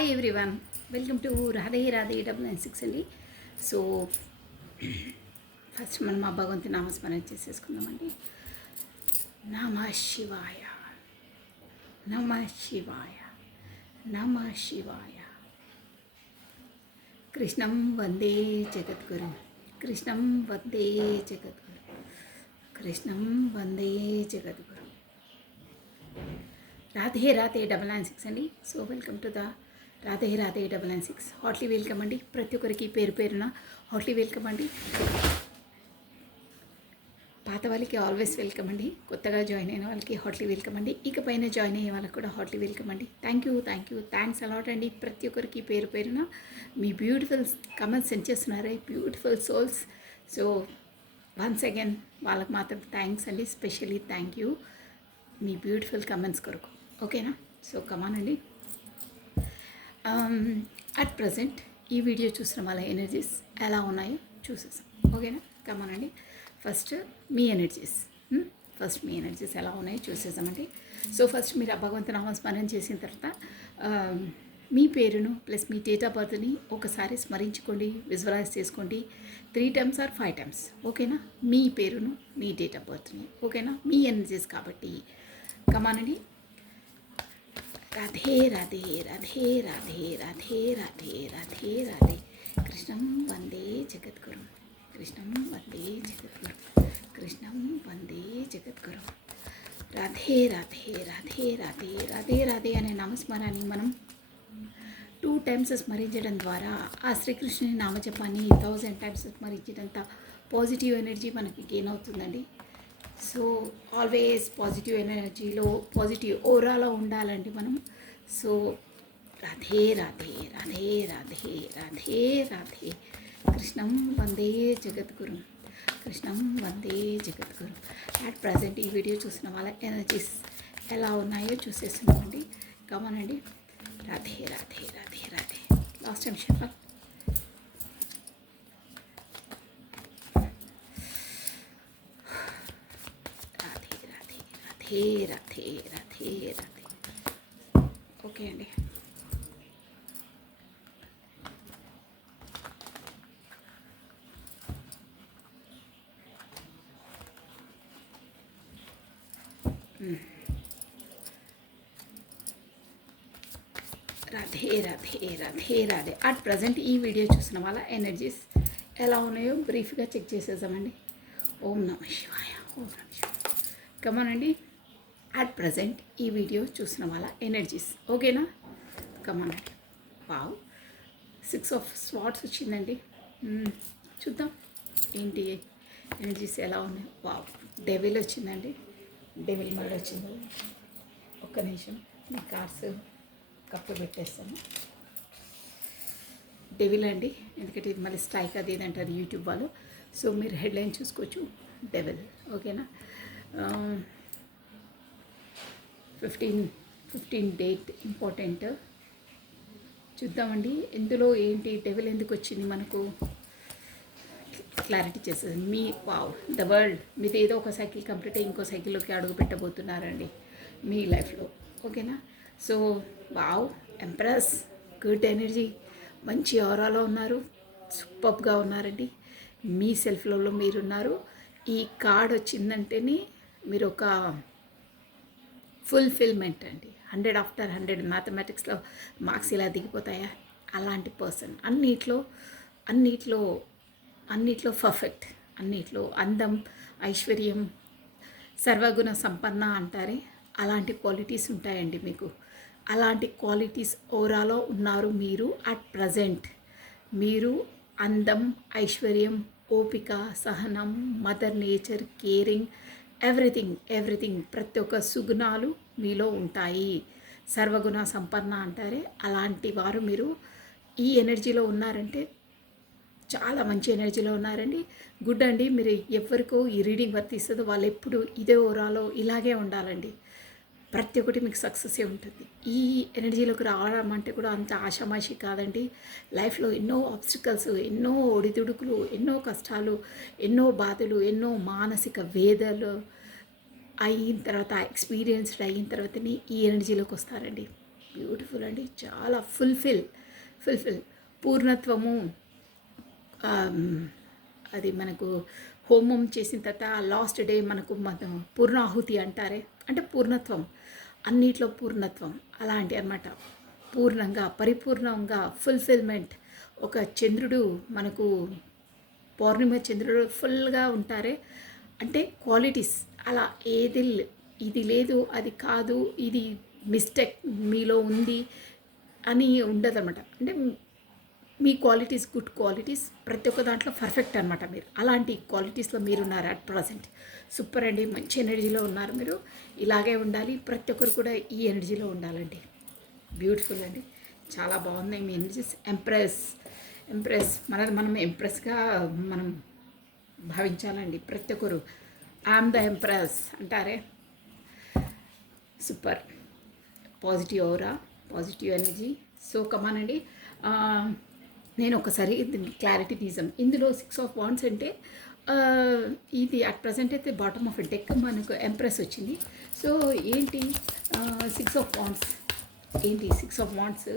Hi everyone, welcome to Radhe Radhe 996 అండి. So first మనం ఆ భగవంతుని నామస్మరణ చేసేసుకుందామండి. నమ శివాయ, నమ శివాయ, నమ శివాయ. కృష్ణం వందే జగద్గురు, కృష్ణం వందే జగద్గురు, కృష్ణం వందే జగద్గురు. రాధే రాధే 996 అండి. So welcome to the Radhe Radhe 996. Hardly welcome అండి. ప్రతి ఒక్కరికి పేరు పేరున హాట్లీ వెల్కమ్ అండి. పాత వాళ్ళకి ఆల్వేస్ వెల్కమ్ అండి. కొత్తగా జాయిన్ అయిన వాళ్ళకి హాట్లీ వెల్కమ్ అండి. ఇకపైన జాయిన్ అయ్యే వాళ్ళకి కూడా హాట్లీ వెల్కమ్ అండి. థ్యాంక్ యూ, థ్యాంక్స్ అలాట్ అండి. ప్రతి ఒక్కరికి పేరు పేరున మీ బ్యూటిఫుల్ కమెంట్స్ సెండ్ చేస్తున్నారే, beautiful souls. So once again వాళ్ళకి మాత్రం థ్యాంక్స్ అండి. Specially thank you me beautiful comments కొరకు. ఓకేనా? సో కమాన్ అండి. అట్ ప్రజెంట్ ఈ వీడియో చూసిన వాళ్ళ ఎనర్జీస్ ఎలా ఉన్నాయో చూసేసాం. ఓకేనా? కమాన్ అండి. ఫస్ట్ మీ ఎనర్జీస్ ఎలా ఉన్నాయో చూసేసామండి. సో ఫస్ట్ మీరు ఆ భగవంతు నామస్మరణ చేసిన తర్వాత మీ పేరును ప్లస్ మీ డేట్ ఆఫ్ బర్త్ని ఒకసారి స్మరించుకోండి, విజువలైజ్ చేసుకోండి 3 times or 5 times. ఓకేనా? మీ పేరును, మీ డేట్ ఆఫ్ బర్త్ని. ఓకేనా? మీ ఎనర్జీస్ కాబట్టి కమానండి. రాధే రాధే రాధే రాధే రాధే రాధే రాధే రాధే. కృష్ణం వందే జగద్గురు, కృష్ణం వందే జగద్గురు, కృష్ణం వందే జగద్గురు. రాధే రాధే రాధే రాధే రాధే రాధే అనే నామస్మరాన్ని మనం 2 times స్మరించడం ద్వారా ఆ శ్రీకృష్ణుని నామజపాన్ని 1000 times స్మరించినంత పాజిటివ్ ఎనర్జీ మనకి గెయిన్ అవుతుందండి. సో ఆల్వేస్ పాజిటివ్ ఎనర్జీలో, పాజిటివ్ ఓరాలో ఉండాలండి మనం. సో రాధే రాధే రాధే రాధే రాధే రాధే. కృష్ణం వందే జగద్గురు, కృష్ణం వందే జగద్గురు. అట్ ప్రజెంట్ ఈ వీడియో చూసిన వాళ్ళ ఎనర్జీస్ ఎలా ఉన్నాయో చూసేస్తున్నామండి. కమనండి. Radhe Radhe Radhe Radhe. Last time shuffle. Radhe Radhe Radhe Radhe. Okay అండి. రాధే రాధే రాధే రాధే. అట్ ప్రజెంట్ ఈ వీడియో చూసిన వాళ్ళ ఎనర్జీస్ ఎలా ఉన్నాయో బ్రీఫ్గా చెక్ చేసేసామండి. ఓం నమ శివాయ, ఓం నమ శివాయ. కమానండి. అట్ ప్రజెంట్ ఈ వీడియో చూసిన వాళ్ళ ఎనర్జీస్. ఓకేనా? కమానండి. వావ్, 6 of Swords వచ్చిందండి. చూద్దాం ఏంటి ఎనర్జీస్ ఎలా ఉన్నాయి. వావ్, డెవిల్ వచ్చిందండి. డెవిల్ మళ్ళీ వచ్చింది. ఒక్క నిమిషం, మీ కార్డ్స్ కప్పు పెట్టేస్తాను. డెవిల్ అండి, ఎందుకంటే ఇది మళ్ళీ స్ట్రైక్ అది ఇది అంటారు యూట్యూబ్ వాళ్ళు. సో మీరు హెడ్లైన్ చూసుకోవచ్చు. డెవిల్. ఓకేనా? 15 డేట్ ఇంపార్టెంట్. చూద్దామండి ఇందులో ఏంటి, డెవిల్ ఎందుకు వచ్చింది మనకు క్లారిటీ చేస్తుంది. మీ వావ్, ద వరల్డ్. మీది ఏదో ఒక సైకిల్ కంప్లీట్ అయ్యి ఇంకో సైకిల్లోకి అడుగు పెట్టబోతున్నారండి మీ లైఫ్లో. ఓకేనా? So wow, empress, good energy, మంచి ఆరాలో ఉన్నారు, సూపర్గా ఉన్నారండి. మీ సెల్ఫ్లో మీరున్నారు. ఈ కార్డ్ వచ్చిందంటేనే మీరు ఒక ఫుల్ఫిల్మెంట్ అండి. 100 after 100 మ్యాథమెటిక్స్లో మార్క్స్ ఇలా దిగిపోతాయా? అలాంటి పర్సన్. అన్నిట్లో పర్ఫెక్ట్, అన్నిట్లో అందం, ఐశ్వర్యం, సర్వగుణ సంపన్న అంటారే, అలాంటి క్వాలిటీస్ ఉంటాయండి మీకు. అలాంటి క్వాలిటీస్ ఓరాలో ఉన్నారు మీరు అట్ ప్రజెంట్. మీరు అందం, ఐశ్వర్యం, ఓపిక, సహనం, మదర్ నేచర్, కేరింగ్, ఎవ్రీథింగ్ ప్రతి ఒక్క సుగుణాలు మీలో ఉంటాయి. సర్వగుణ సంపన్న అంటారే, అలాంటి వారు మీరు ఈ ఎనర్జీలో ఉన్నారంటే చాలా మంచి ఎనర్జీలో ఉన్నారండి. గుడ్ అండి. మీరు ఎవరికో ఈ రీడింగ్ వర్తిస్తుందో వాళ్ళు ఎప్పుడు ఇదే ఓరాలో ఇలాగే ఉండాలండి. ప్రతి ఒక్కటి మీకు సక్సెస్సే ఉంటుంది. ఈ ఎనర్జీలోకి రావడం అంటే కూడా అంత ఆషామాషి కాదండి. లైఫ్లో ఎన్నో ఆబ్స్టికల్స్, ఎన్నో ఒడిదుడుకులు, ఎన్నో కష్టాలు, ఎన్నో బాధలు, ఎన్నో మానసిక వేదలు అయిన తర్వాత, ఎక్స్పీరియన్స్డ్ అయిన తర్వాతనే ఈ ఎనర్జీలోకి వస్తారండి. బ్యూటిఫుల్ అండి, చాలా ఫుల్ఫిల్ పూర్ణత్వము. అది మనకు హోమం చేసిన తర్వాత లాస్ట్ డే మనకు పూర్ణాహుతి అంటారే, అంటే పూర్ణత్వం, అన్నిట్లో పూర్ణత్వం అలాంటి అన్నమాట. పూర్ణంగా పరిపూర్ణంగా ఫుల్ఫిల్మెంట్. ఒక చంద్రుడు మనకు పౌర్ణిమ చంద్రుడు ఫుల్గా ఉంటారే, అంటే క్వాలిటీస్ అలా ఇది లేదు, అది కాదు, ఇది మిస్టేక్ మీలో ఉంది అని ఉండదన్నమాట. అంటే మీ క్వాలిటీస్ గుడ్ క్వాలిటీస్ ప్రతి ఒక్క దాంట్లో పర్ఫెక్ట్ అనమాట. మీరు అలాంటి క్వాలిటీస్లో మీరు ఉన్నారు అట్ ప్రజెంట్. సూపర్ అండి, మంచి ఎనర్జీలో ఉన్నారు మీరు. ఇలాగే ఉండాలి, ప్రతి ఒక్కరు కూడా ఈ ఎనర్జీలో ఉండాలండి. బ్యూటిఫుల్ అండి, చాలా బాగున్నాయి మీ ఎనర్జీస్. ఎంప్రెస్ మనం ఎంప్రెస్గా మనం భావించాలండి ప్రతి ఒక్కరు. ఐఎమ్ ద ఎంప్రెస్ అంటారే, super. Positive aura, positive energy. So కమానండి, నేను ఒకసారి క్లారిటీ తీసాం. ఇందులో 6 ఆఫ్ వాండ్స్ అంటే ఇది అట్ ప్రజెంట్ అయితే బాటమ్ ఆఫ్ డెక్ మనకు ఎంప్రెస్ వచ్చింది. సో ఏంటి 6 ఆఫ్ వాండ్స్ ఏంటి? 6 ఆఫ్ వాండ్స్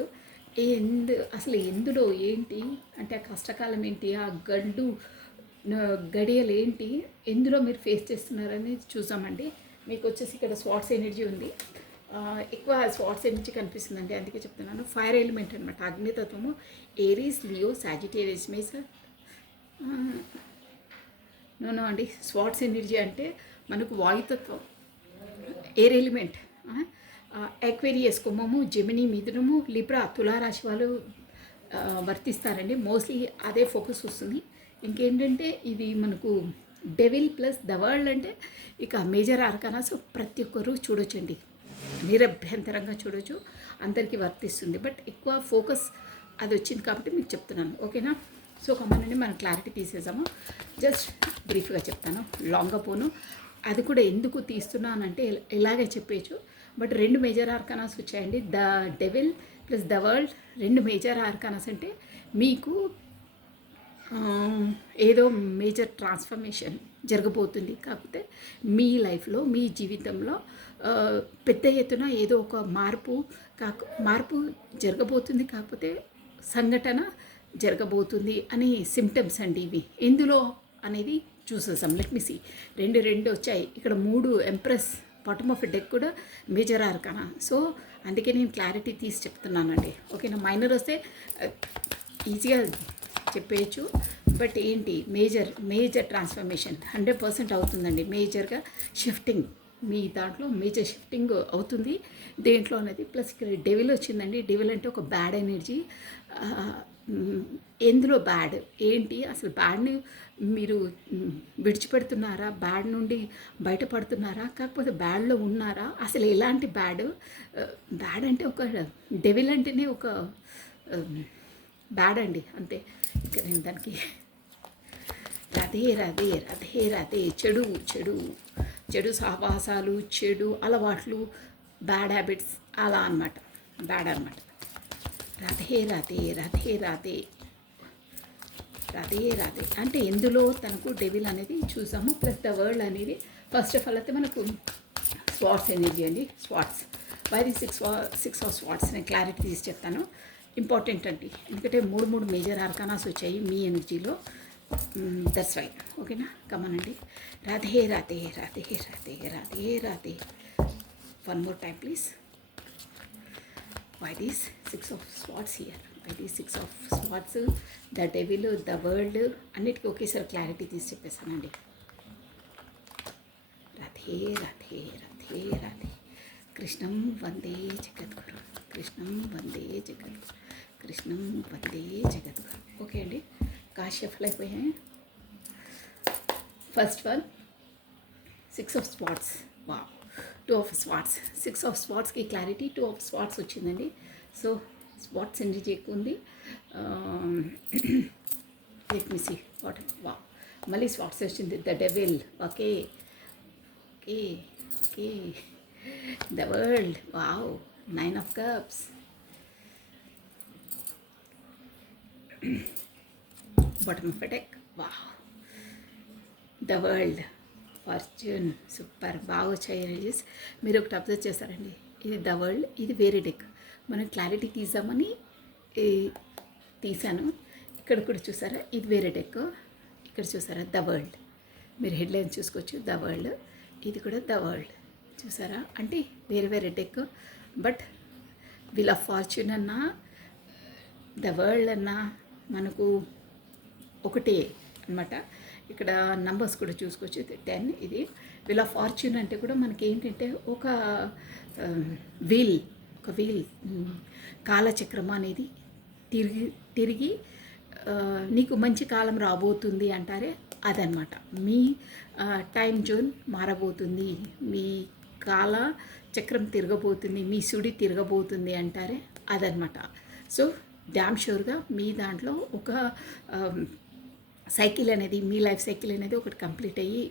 అసలు ఎందులో ఏంటి అంటే ఆ కష్టకాలం ఏంటి, ఆ గడియలు ఏంటి, ఎందులో మీరు ఫేస్ చేస్తున్నారని చూసామండి. మీకు వచ్చేసి ఇక్కడ స్వాట్స్ ఎనర్జీ ఉంది, ఎక్కువ స్వాట్స్ ఎనర్జీ కనిపిస్తుందండి, అందుకే చెప్తున్నాను. ఫైర్ ఎలిమెంట్ అనమాట, అగ్నితత్వము. ఏరీస్, లియో, సాజిటేరియస్ మేసర్. నో అండి, స్వాట్స్ ఎనర్జీ అంటే మనకు వాయుతత్వం, ఎయిర్ ఎలిమెంట్. ఎక్వేరియస్, కుంభము, జెమిని, మిథునము, లిబ్రా, తులారాశి వాళ్ళు వర్తిస్తారండి. మోస్ట్లీ అదే ఫోకస్ వస్తుంది. ఇంకేంటంటే ఇది మనకు డెవిల్ ప్లస్ ద వరల్డ్ అంటే ఇక మేజర్ ఆర్కానా. సో ప్రతి ఒక్కరు చూడొచ్చండి, నిరభ్యంతరంగా చూడొచ్చు, అందరికీ వర్తిస్తుంది. బట్ ఎక్కువ ఫోకస్ అది వచ్చింది కాబట్టి మీకు చెప్తున్నాను, ఓకేనా? సో కమ్మనండి, మనం క్లారిటీ తీసేసాము. జస్ట్ బ్రీఫ్గా చెప్తాను, లాంగ్గా పోను. అది కూడా ఎందుకు తీస్తున్నానంటే ఇలాగే చెప్పేయచ్చు. బట్ 2 మేజర్ ఆర్కానాస్ వచ్చాయండి, the devil plus the world. 2 major arcanas అంటే మీకు ఏదో మేజర్ ట్రాన్స్ఫర్మేషన్ జరగబోతుంది. కాకపోతే మీ లైఫ్లో, మీ జీవితంలో పెద్ద ఎత్తున ఏదో ఒక మార్పు జరగబోతుంది. కాకపోతే సంఘటన జరగబోతుంది అని సిమ్టమ్స్ అండి ఇవి. ఎందులో అనేది చూసేసాం. Let me see. 2 వచ్చాయి ఇక్కడ, 3 ఎంప్రెస్, బాటమ్ ఆఫ్ డెక్ కూడా మేజర్ ఆర్కానా. సో అందుకే నేను క్లారిటీ తీసి చెప్తున్నానండి, ఓకేనా? మైనర్ వస్తే ఈజీగా చెప్పేయచ్చు. బట్ ఏంటి మేజర్ ట్రాన్స్ఫర్మేషన్ 100% అవుతుందండి. మేజర్గా షిఫ్టింగ్, మీ దాంట్లో మేజర్ షిఫ్టింగ్ అవుతుంది దేంట్లో అనేది. ప్లస్ ఇక్కడ డెవిల్ వచ్చిందండి. డెవిల్ అంటే ఒక బ్యాడ్ ఎనర్జీ. ఎందులో బ్యాడ్ ఏంటి, అసలు బ్యాడ్ని మీరు విడిచిపెడుతున్నారా, బ్యాడ్ నుండి బయటపడుతున్నారా, కాకపోతే బ్యాడ్లో ఉన్నారా, అసలు ఎలాంటి బ్యాడ్ అంటే ఒక డెవిల్ అంటేనే ఒక బ్యాడ్ అండి, అంతే. ఇక నేను దానికి రాధే చెడు సహవాసాలు, చెడు అలవాట్లు, బ్యాడ్ హ్యాబిట్స్ అలా అనమాట, బ్యాడ్ అనమాట. రాధే అంటే ఎందులో తనకు డెవిల్ అనేది చూసాము. ప్లస్ ద వరల్డ్ అనేది ఫస్ట్ ఆఫ్ ఆల్ అయితే మనకు స్వాట్స్ ఎనర్జీ అండి. స్వాట్స్ వైది 6 ఆఫ్ స్వాట్స్. నేను క్లారిటీ తీసి చెప్తాను, ఇంపార్టెంట్ అండి. ఎందుకంటే 3 మేజర్ ఆర్కానాస్ వచ్చాయి మీ ఎనర్జీలో. దట్స్ వై, ఓకేనా? కమనండి. Radhe. One more time please. Why these 6 of swords here? Why these 6 of swords? The devil, the world, అన్నిటికీ ఒకేసారి క్లారిటీ తీసి చెప్పేస్తానండి. రాధే. కృష్ణం వందే జగద్గురు. ఓకే అండి, కాశ్యఫలు అయిపోయాయి. First one 6 of swords. వా, 2 of swords. 6 of swordsకి క్లారిటీ 2 of swords వచ్చిందండి. సో స్వాట్స్ ఎనర్జీ ఎక్కువ ఉంది. Let me see what. వా, మళ్ళీ స్వాట్స్ వచ్చింది. The devil, okay. The world, wow. 9 of cups. Bottom of deck, wow. The world, fortune, super. బాగా వచ్చాయి ఎనర్జీస్. మీరు ఒకటి అబ్జర్వ్ చేస్తారండి, ఇది ద వరల్డ్, ఇది వేరే డెక్. మనం క్లారిటీ తీసామని ఈ తీసాను. ఇక్కడ కూడా చూసారా, ఇది వేరే డెక్. ఇక్కడ చూసారా ద వరల్డ్, మీరు హెడ్లైన్ చూసుకోవచ్చు ద వరల్డ్. ఇది కూడా ద వరల్డ్ చూసారా, అంటే వేరే వేరే deck. But wheel of fortune అన్నా ద వరల్డ్ అన్నా మనకు ఒకటే అనమాట. ఇక్కడ నంబర్స్ కూడా చూసుకోవచ్చు 10. ఇది వీల్ ఆఫ్ ఫార్చ్యూన్ అంటే కూడా మనకి ఏంటంటే ఒక వీల్ కాలచక్రం అనేది తిరిగి నీకు మంచి కాలం రాబోతుంది అంటారే, అదనమాట. మీ టైం జోన్ మారబోతుంది, మీ కాల చక్రం తిరగబోతుంది, మీ సుడి తిరగబోతుంది అంటారే, అదనమాట. సో డ్యామ్ షూర్గా మీ దాంట్లో ఒక సైకిల్ అనేది, మీ లైఫ్ సైకిల్ అనేది ఒకటి కంప్లీట్ అయ్యి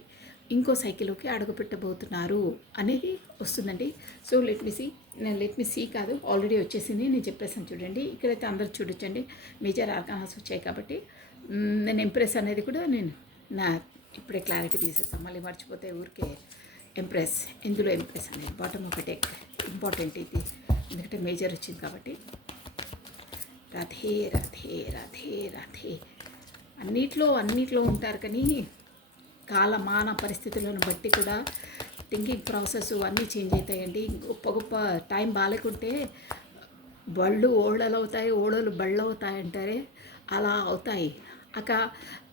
ఇంకో సైకిల్లోకి అడుగుపెట్టబోతున్నారు అనేది వస్తుందండి. సో లెట్ మీ సీ కాదు, ఆల్రెడీ వచ్చేసింది, నేను చెప్పేసాను చూడండి. ఇక్కడైతే అందరూ చూడొచ్చండి, మేజర్ ఆర్గాన్స్ వచ్చాయి కాబట్టి. నేను ఎంప్రెస్ అనేది కూడా నేను ఇప్పుడే క్లారిటీ తీసేస్తాను, మళ్ళీ మర్చిపోతే ఊరికే. ఎంప్రెస్, ఇందులో ఎంప్రెస్ అనేది బాటమ్ ఆఫ్ టెక్ ఇంపార్టెంట్ ఇది, ఎందుకంటే మేజర్ వచ్చింది కాబట్టి. రాధే రాధే రాధే రాధే. అన్నిట్లో ఉంటారు, కానీ కాలమాన పరిస్థితులను బట్టి కూడా థింకింగ్ ప్రాసెస్ అన్నీ చేంజ్ అవుతాయండి. గొప్ప టైం బాగాలేకుంటే బళ్ళు ఓడలు అవుతాయి, ఓడలు బళ్ళు అవుతాయి అంటారే, అలా అవుతాయి.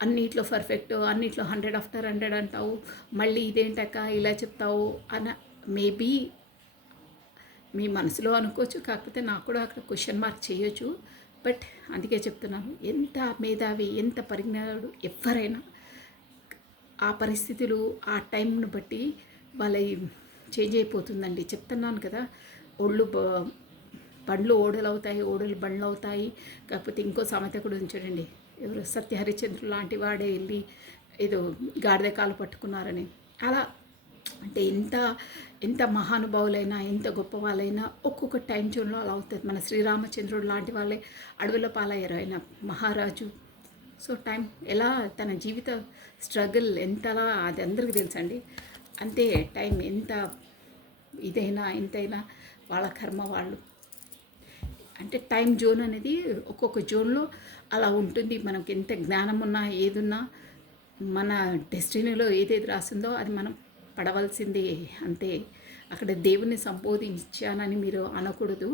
అన్నిట్లో పర్ఫెక్ట్, అన్నిట్లో 100 ఆఫ్టర్ 100 అంటావు, మళ్ళీ ఇదేంటక్క ఇలా చెప్తావు అన్న మేబీ మీ మనసులో అనుకోవచ్చు. కాకపోతే నాకు కూడా అక్కడ క్వశ్చన్ మార్క్ చేయొచ్చు. బట్ అందుకే చెప్తున్నాను, ఎంత మేధావి, ఎంత పరిజ్ఞానుడు ఎవరైనా ఆ పరిస్థితులు ఆ టైంను బట్టి వాళ్ళ చేంజ్ అయిపోతుందండి. చెప్తున్నాను కదా, బండ్లు ఓడలు అవుతాయి, ఓడలు బండ్లు అవుతాయి. కాకపోతే ఇంకో సామెత కూడా ఉంచాడండి, ఎవరు సత్యహరిచంద్రుడు లాంటి వాడే వెళ్ళి ఏదో గాడిద కాలు పట్టుకున్నారని. అలా అంటే ఎంత మహానుభావులైనా, ఎంత గొప్ప వాళ్ళైనా ఒక్కొక్క టైం జోన్లో అలా అవుతుంది. మన శ్రీరామచంద్రుడు లాంటి వాళ్ళే అడవుల పాలయ్యారు, ఆయన మహారాజు. సో టైం ఎలా తన జీవిత స్ట్రగుల్ ఎంతలా అది అందరికీ తెలుసండి. అంతే టైం ఎంత ఎంతైనా వాళ్ళ కర్మ వాళ్ళు. అంటే టైం జోన్ అనేది ఒక్కొక్క జోన్లో అలా ఉంటుంది. మనకి ఎంత జ్ఞానం ఉన్నా ఏదున్నా మన డెస్టినీలో ఏదేది రాసిందో అది మనం పడవలసిందే అంతే. అక్కడ దేవుణ్ణి సంబోధించానని మీరు అనకూడదు.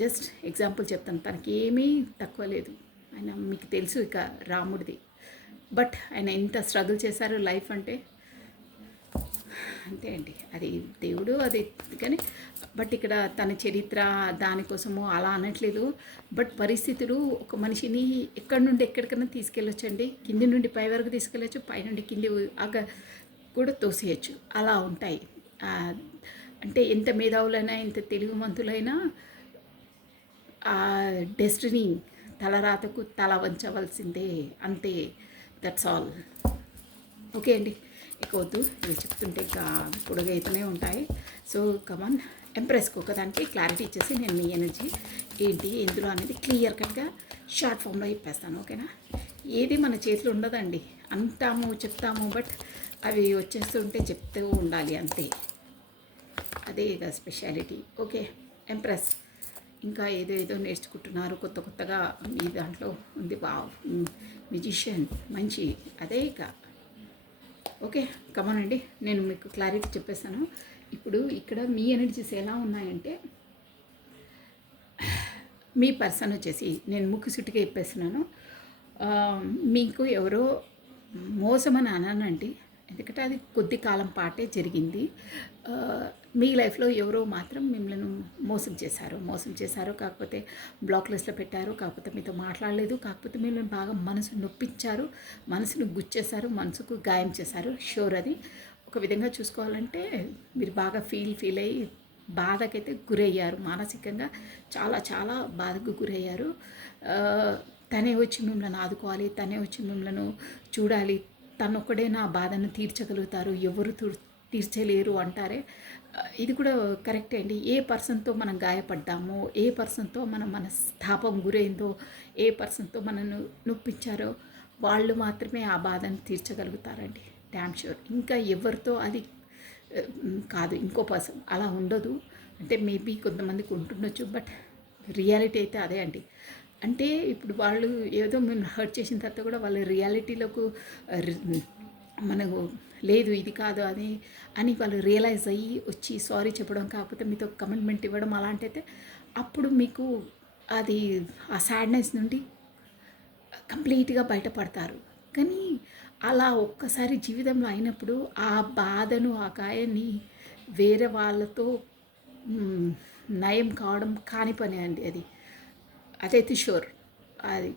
జస్ట్ ఎగ్జాంపుల్ చెప్తాను, తనకి ఏమీ తక్కువ లేదు. ఆయన మీకు తెలుసు ఇక రాముడిది. బట్ ఆయన ఎంత స్ట్రగుల్ చేశారు లైఫ్ అంటే, అంతే అండి, అది దేవుడు అది. కానీ బట్ ఇక్కడ తన చరిత్ర దానికోసము అలా అనట్లేదు. బట్ పరిస్థితులు ఒక మనిషిని ఎక్కడి నుండి ఎక్కడికైనా తీసుకెళ్ళొచ్చండి. కింది నుండి పై వరకు తీసుకెళ్ళచ్చు, పై నుండి కింది కూడా తోసేయచ్చు, అలా ఉంటాయి. అంటే ఎంత మేధావులైనా, ఎంత తెలివిమంతులైనా ఆ డెస్టినీ తలరాతకు తల వంచవలసిందే అంతే. That's all. ఓకే అండి, ఇక వద్దు, ఇవి చెప్తుంటే ఇంకా పొడుగైతూనే ఉంటాయి. సో కమాన్, ఎంప్రెస్కి ఒకదానికి క్లారిటీ ఇచ్చేసి నేను మీ ఎనర్జీ ఏంటి ఎందులో అనేది క్లియర్ కట్గా షార్ట్ ఫామ్లో చెప్పేస్తాను. ఓకేనా? ఏది మన చేతిలో ఉండదండి, అంటాము చెప్తాము, బట్ అవి వచ్చేస్తుంటే చెప్తూ ఉండాలి అంతే. అదే ఇక స్పెషాలిటీ. ఓకే ఎంప్రెస్, ఇంకా ఏదో నేర్చుకుంటున్నారు కొత్తగా మీ దాంట్లో ఉంది. మ్యూజిషియన్ మంచి, అదే ఇక. ఓకే కమానండి, నేను మీకు క్లారిటీ చెప్పేస్తాను. ఇప్పుడు ఇక్కడ మీ ఎనర్జీస్ ఎలా ఉన్నాయంటే, మీ పర్సన్ వచ్చేసి నేను ముక్కుసుటిగా చెప్పేస్తున్నాను, మీకు ఎవరో మోసమని అనానండి, ఎందుకంటే అది కొద్ది కాలం పాటే జరిగింది. మీ లైఫ్లో ఎవరో మాత్రం మిమ్మల్ని మోసం చేశారు. కాకపోతే బ్లాక్ లిస్ట్లో పెట్టారు, కాకపోతే మీతో మాట్లాడలేదు, కాకపోతే మిమ్మల్ని బాగా మనసు నొప్పించారు, మనసును గుచ్చేశారు, మనసుకు గాయం చేశారు. షూర్ అది ఒక విధంగా చూసుకోవాలంటే మీరు బాగా ఫీల్ అయ్యి బాధకైతే గురయ్యారు, మానసికంగా చాలా బాధకు గురయ్యారు. తనే వచ్చి మిమ్మల్ని ఆదుకోవాలి, తనే వచ్చి మిమ్మల్ని చూడాలి, తనొక్కడే నా బాధను తీర్చగలుగుతారు, ఎవరు తీర్చలేరు అంటారే, ఇది కూడా కరెక్టే అండి. ఏ పర్సన్తో మనం గాయపడ్డామో, ఏ పర్సన్తో మన మనస్తాపం గురైందో, ఏ పర్సన్తో మనను నొప్పించారో వాళ్ళు మాత్రమే ఆ బాధను తీర్చగలుగుతారండి, డ్యామ్ షూర్. ఇంకా ఎవరితో అది కాదు, ఇంకో పర్సన్ అలా ఉండదు. అంటే మేబీ కొంతమందికి ఉంటుండొచ్చు, బట్ రియాలిటీ అయితే అదే అండి. అంటే ఇప్పుడు వాళ్ళు ఏదో మేము హర్ట్ చేసిన తర్వాత కూడా వాళ్ళ రియాలిటీలోకి మనకు లేదు ఇది కాదు అని వాళ్ళు రియలైజ్ అయ్యి వచ్చి సారీ చెప్పడం, కాకపోతే మీతో కమిట్మెంట్ ఇవ్వడం అలాంటితే అప్పుడు మీకు అది ఆ సాడ్నెస్ నుండి కంప్లీట్గా బయటపడతారు. కానీ అలా ఒక్కసారి జీవితంలో అయినప్పుడు ఆ బాధను, ఆ గాయాన్ని వేరే వాళ్ళతో నయం కావడం కాని పని అండి అది. అదైతే షూర్. అది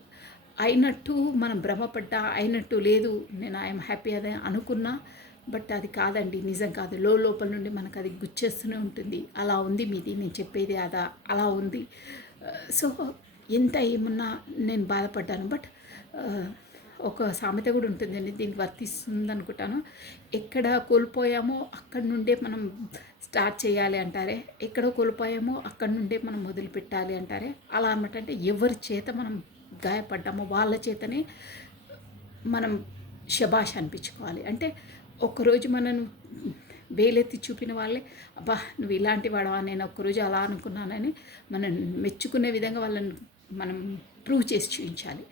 అయినట్టు మనం భ్రమపడ్డా, అయినట్టు లేదు నేను ఐఎమ్ హ్యాపీ అదే అనుకున్నా, బట్ అది కాదండి, నిజం కాదు. లోపల నుండి మనకు అది గుచ్చేస్తూనే ఉంటుంది. అలా ఉంది మీది, నేను చెప్పేది అలా ఉంది. సో ఎంత ఏమున్నా నేను బాధపడ్డాను. బట్ ఒక సామెత కూడా ఉంటుందండి, దీనికి వర్తిస్తుంది అనుకుంటాను. ఎక్కడ కోల్పోయామో అక్కడి నుండే మనం స్టార్ట్ చేయాలి అంటారే, ఎక్కడ కోల్పోయామో అక్కడి నుండే మనం మొదలు పెట్టాలి అంటారే. అలా అనమాట. అంటే ఎవరి చేత మనం గాయపడ్డామో వాళ్ళ చేతనే మనం శబాష్ అనిపించుకోవాలి. అంటే ఒక్కరోజు మనం వేలెత్తి చూపిన వాళ్ళే అబ్బా నువ్వు ఇలాంటి వాడవా, నేను ఒక్కరోజు అలా అనుకున్నానని మనం మెచ్చుకునే విధంగా వాళ్ళని మనం ప్రూవ్ చేసి చూపించాలి.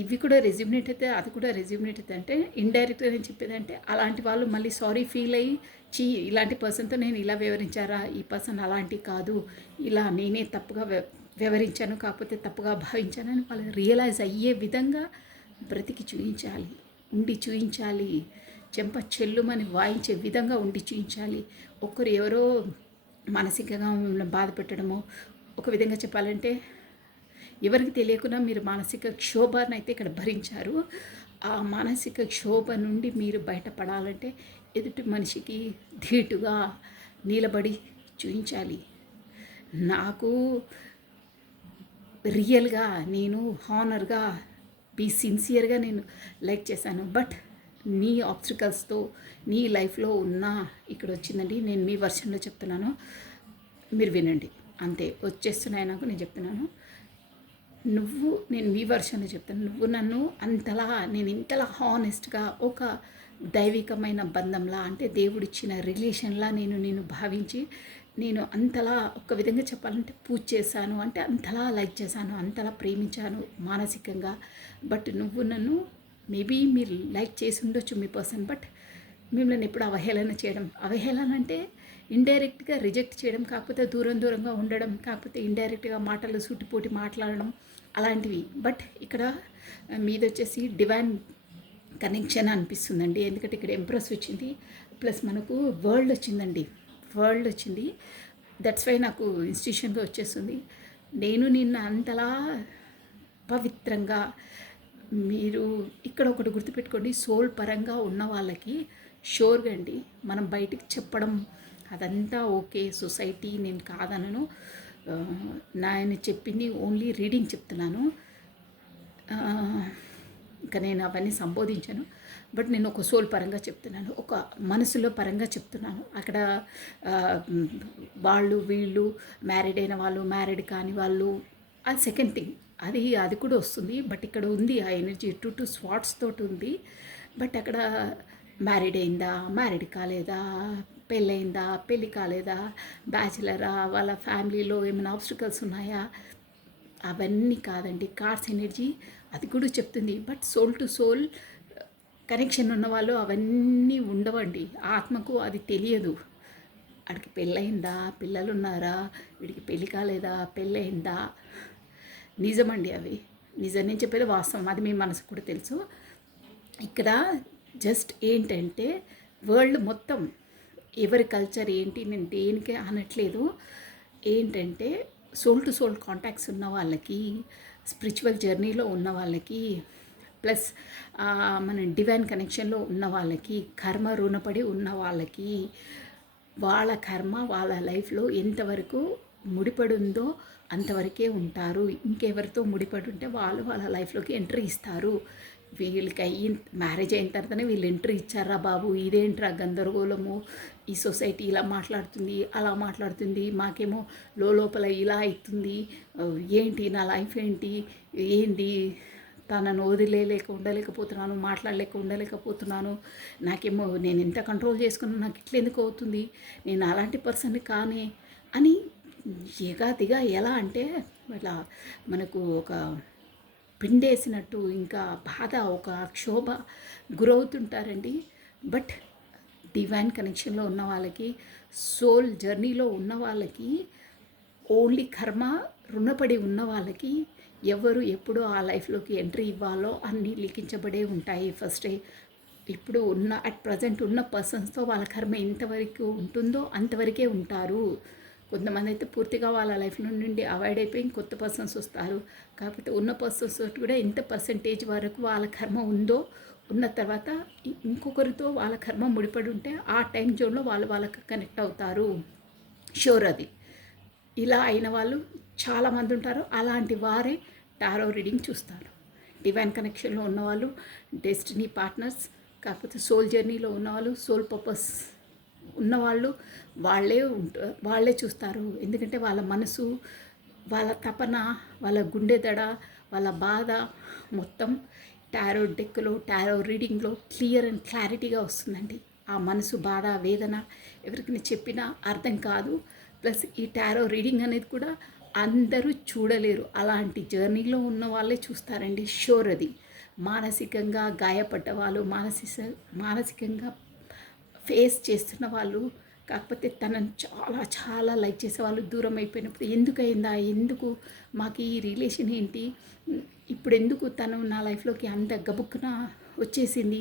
ఇవి కూడా రెజ్యూమినేట్ అయితే అది కూడా రెజ్యూమినేట్ అయితే అంటే ఇండైరెక్ట్గా నేను చెప్పేది అంటే అలాంటి వాళ్ళు మళ్ళీ సారీ ఫీల్ అయ్యి ఇలాంటి పర్సన్తో నేను ఇలా వివరించారా, ఈ పర్సన్ అలాంటి కాదు, ఇలా నేనే తప్పుగా వివరించాను కాకపోతే తప్పుగా భావించానని వాళ్ళు రియలైజ్ అయ్యే విధంగా బ్రతికి చూయించాలి, ఉండి చూయించాలి, చెంప చెల్లుమని వాయించే విధంగా ఉండి చూయించాలి. ఒకరు ఎవరో మానసికంగా బాధ పెట్టడమో, ఒక విధంగా చెప్పాలంటే ఎవరికి తెలియకుండా మీరు మానసిక క్షోభను అయితే ఇక్కడ భరించారు. ఆ మానసిక క్షోభ నుండి మీరు బయటపడాలంటే ఎదుటి మనిషికి ధీటుగా నిలబడి చూయించాలి. నాకు రియల్గా నేను హానర్గా సిన్సియర్గా నేను లైక్ చేశాను. బట్ నీ ఆబ్స్టికల్స్తో నీ లైఫ్లో ఉన్న ఇక్కడ వచ్చిందండి. నేను మీ వర్షన్లో చెప్తున్నాను, మీరు వినండి అంతే. వచ్చేస్తున్నాయి నాకు, నేను చెప్తున్నాను. నేను మీ వర్షన్లో చెప్తాను. నువ్వు నన్ను అంతలా, నేను ఇంతలా హానెస్ట్గా ఒక దైవికమైన బంధంలా, అంటే దేవుడిచ్చిన రిలేషన్లా నేను భావించి నేను అంతలా ఒక విధంగా చెప్పాలంటే పూజ చేశాను, అంటే అంతలా లైక్ చేశాను, అంతలా ప్రేమించాను మానసికంగా. బట్ నువ్వు నన్ను మేబీ మీరు లైక్ చేసి ఉండొచ్చు మీ పర్సన్, బట్ మిమ్మల్ని ఎప్పుడు అవహేళన చేయడం, అవహేళన అంటే ఇండైరెక్ట్గా రిజెక్ట్ చేయడం, కాకపోతే దూరంగా ఉండడం, కాకపోతే ఇండైరెక్ట్గా మాటలు సూటిపోటి మాట్లాడడం అలాంటివి. బట్ ఇక్కడ మీది వచ్చేసి డివైన్ కనెక్షన్ అనిపిస్తుందండి. ఎందుకంటే ఇక్కడ ఎంప్రెస్ వచ్చింది, ప్లస్ మనకు వరల్డ్ వచ్చిందండి, వరల్డ్ వచ్చింది. దట్స్ వై నాకు ఇన్స్టిట్యూషన్గా వచ్చేస్తుంది. నేను నిన్న అంతలా పవిత్రంగా, మీరు ఇక్కడ ఒకటి గుర్తుపెట్టుకోండి, సోల్ పరంగా ఉన్న వాళ్ళకి షూర్గా అండి మనం బయటికి చెప్పడం అదంతా ఓకే, సొసైటీ నేను కాదనను. నేను చెప్పింది ఓన్లీ రీడింగ్ చెప్తున్నాను, ఇంకా నేను అవన్నీ సంబోధించాను. బట్ నేను ఒక సోల్ పరంగా చెప్తున్నాను, ఒక మనసులో పరంగా చెప్తున్నాను. అక్కడ వాళ్ళు వీళ్ళు మ్యారీడ్ అయిన వాళ్ళు, మ్యారీడ్ కాని వాళ్ళు, అది సెకండ్ థింగ్, అది కూడా వస్తుంది. బట్ ఇక్కడ ఉంది ఆ ఎనర్జీ టూ స్వాట్స్ తోటి ఉంది. బట్ అక్కడ మ్యారీడ్ అయిందా, మ్యారీడ్ కాలేదా, పెళ్ళయిందా, పెళ్ళి కాలేదా, బ్యాచిలరా, వాళ్ళ ఫ్యామిలీలో ఏమైనా ఆబ్స్టికల్స్ ఉన్నాయా, అవన్నీ కాదండి. కార్డ్స్ ఎనర్జీ అది కూడా చెప్తుంది. But soul to soul connection ఉన్నవాళ్ళు అవన్నీ ఉండవండి. ఆత్మకు అది తెలియదు. వాడికి పెళ్ళయిందా, పిల్లలు ఉన్నారా, వీడికి పెళ్ళి కాలేదా, పెళ్ళయిందా, నిజమండి. అవి నిజం, నేను చెప్పేది వాస్తవం, అది మీ మనసు కూడా తెలుసు. ఇక్కడ జస్ట్ ఏంటంటే వరల్డ్ మొత్తం ఎవరి కల్చర్ ఏంటి, నేను దేనికే అనట్లేదు. ఏంటంటే సోల్ టు సోల్ కాంటాక్ట్స్ ఉన్న వాళ్ళకి, స్పిరిచువల్ జర్నీలో ఉన్న వాళ్ళకి, ప్లస్ మన డివైన్ కనెక్షన్లో ఉన్న వాళ్ళకి, కర్మ రుణపడి ఉన్న వాళ్ళకి, వాళ్ళ కర్మ వాళ్ళ లైఫ్లో ఎంతవరకు ముడిపడి ఉందో అంతవరకే ఉంటారు. ఇంకెవరితో ముడిపడి ఉంటే వాళ్ళు వాళ్ళ లైఫ్లోకి ఎంట్రీ ఇస్తారు. వీళ్ళకి మ్యారేజ్ అయిన తర్వాతనే వీళ్ళు ఎంట్రీ ఇచ్చారా బాబు, ఇదేంట్రా గందరగోళము, ఈ సొసైటీ ఇలా మాట్లాడుతుంది, అలా మాట్లాడుతుంది, మాకేమో లోపల ఇలా అవుతుంది, ఏంటి నా లైఫ్ ఏంది, తనను వదిలేక ఉండలేకపోతున్నాను, మాట్లాడలేక ఉండలేకపోతున్నాను, నాకేమో నేను ఎంత కంట్రోల్ చేసుకున్నా నాకు ఇట్లా ఎందుకు అవుతుంది, నేను అలాంటి పర్సన్ కానే అని ఎగాదిగా ఎలా అంటే ఇట్లా మనకు ఒక పిండేసినట్టు ఇంకా బాధ ఒక క్షోభ గురవుతుంటారండి. బట్ డివైన్ కనెక్షన్లో ఉన్న వాళ్ళకి, సోల్ జర్నీలో ఉన్న వాళ్ళకి, ఓన్లీ కర్మ రుణపడి ఉన్న వాళ్ళకి ఎవరు ఎప్పుడు ఆ లైఫ్లోకి ఎంట్రీ ఇవ్వాలో అన్నీ లిఖించబడే ఉంటాయి. ఫస్టే ఇప్పుడు ఉన్న అట్ ప్రజెంట్ ఉన్న పర్సన్స్తో వాళ్ళ కర్మ ఎంతవరకు ఉంటుందో అంతవరకే ఉంటారు. కొంతమంది అయితే పూర్తిగా వాళ్ళ లైఫ్ నుండి అవాయిడ్ అయిపోయి కొత్త పర్సన్స్ వస్తారు. కాకపోతే ఉన్న పర్సన్స్ కూడా ఎంత పర్సంటేజ్ వరకు వాళ్ళ కర్మ ఉందో ఉన్న తర్వాత ఇంకొకరితో వాళ్ళ కర్మ ముడిపడి ఉంటే ఆ టైం జోన్లో వాళ్ళకి కనెక్ట్ అవుతారు. షూర్ అది. ఇలా అయిన వాళ్ళు చాలామంది ఉంటారు. అలాంటి వారే టారో రీడింగ్ చూస్తారు. డివైన్ కనెక్షన్లో ఉన్నవాళ్ళు డెస్టినీ పార్ట్నర్స్, కాకపోతే సోల్ జర్నీలో ఉన్నవాళ్ళు, సోల్ పర్పస్ ఉన్నవాళ్ళు వాళ్ళే చూస్తారు. ఎందుకంటే వాళ్ళ మనసు, వాళ్ళ తపన, వాళ్ళ గుండె దడ, వాళ్ళ బాధ మొత్తం టారో డెక్లో, టారో రీడింగ్లో క్లియర్ అండ్ క్లారిటీగా వస్తుందండి. ఆ మనసు బాధ, వేదన ఎవరికైనా చెప్పినా అర్థం కాదు. ప్లస్ ఈ టారో రీడింగ్ అనేది కూడా అందరూ చూడలేరు. అలాంటి జర్నీలో ఉన్న వాళ్ళే చూస్తారండి. షూర్ అది. మానసికంగా గాయపడ్డ వాళ్ళు, మానసికంగా ఫేస్ చేస్తున్న వాళ్ళు, కాకపోతే తనని చాలా చాలా లైక్ చేసేవాళ్ళు దూరం అయిపోయినప్పుడు ఎందుకు మాకు ఈ రిలేషన్ ఏంటి, ఇప్పుడు ఎందుకు తను నా లైఫ్లోకి అంత గబుక్కున వచ్చేసింది,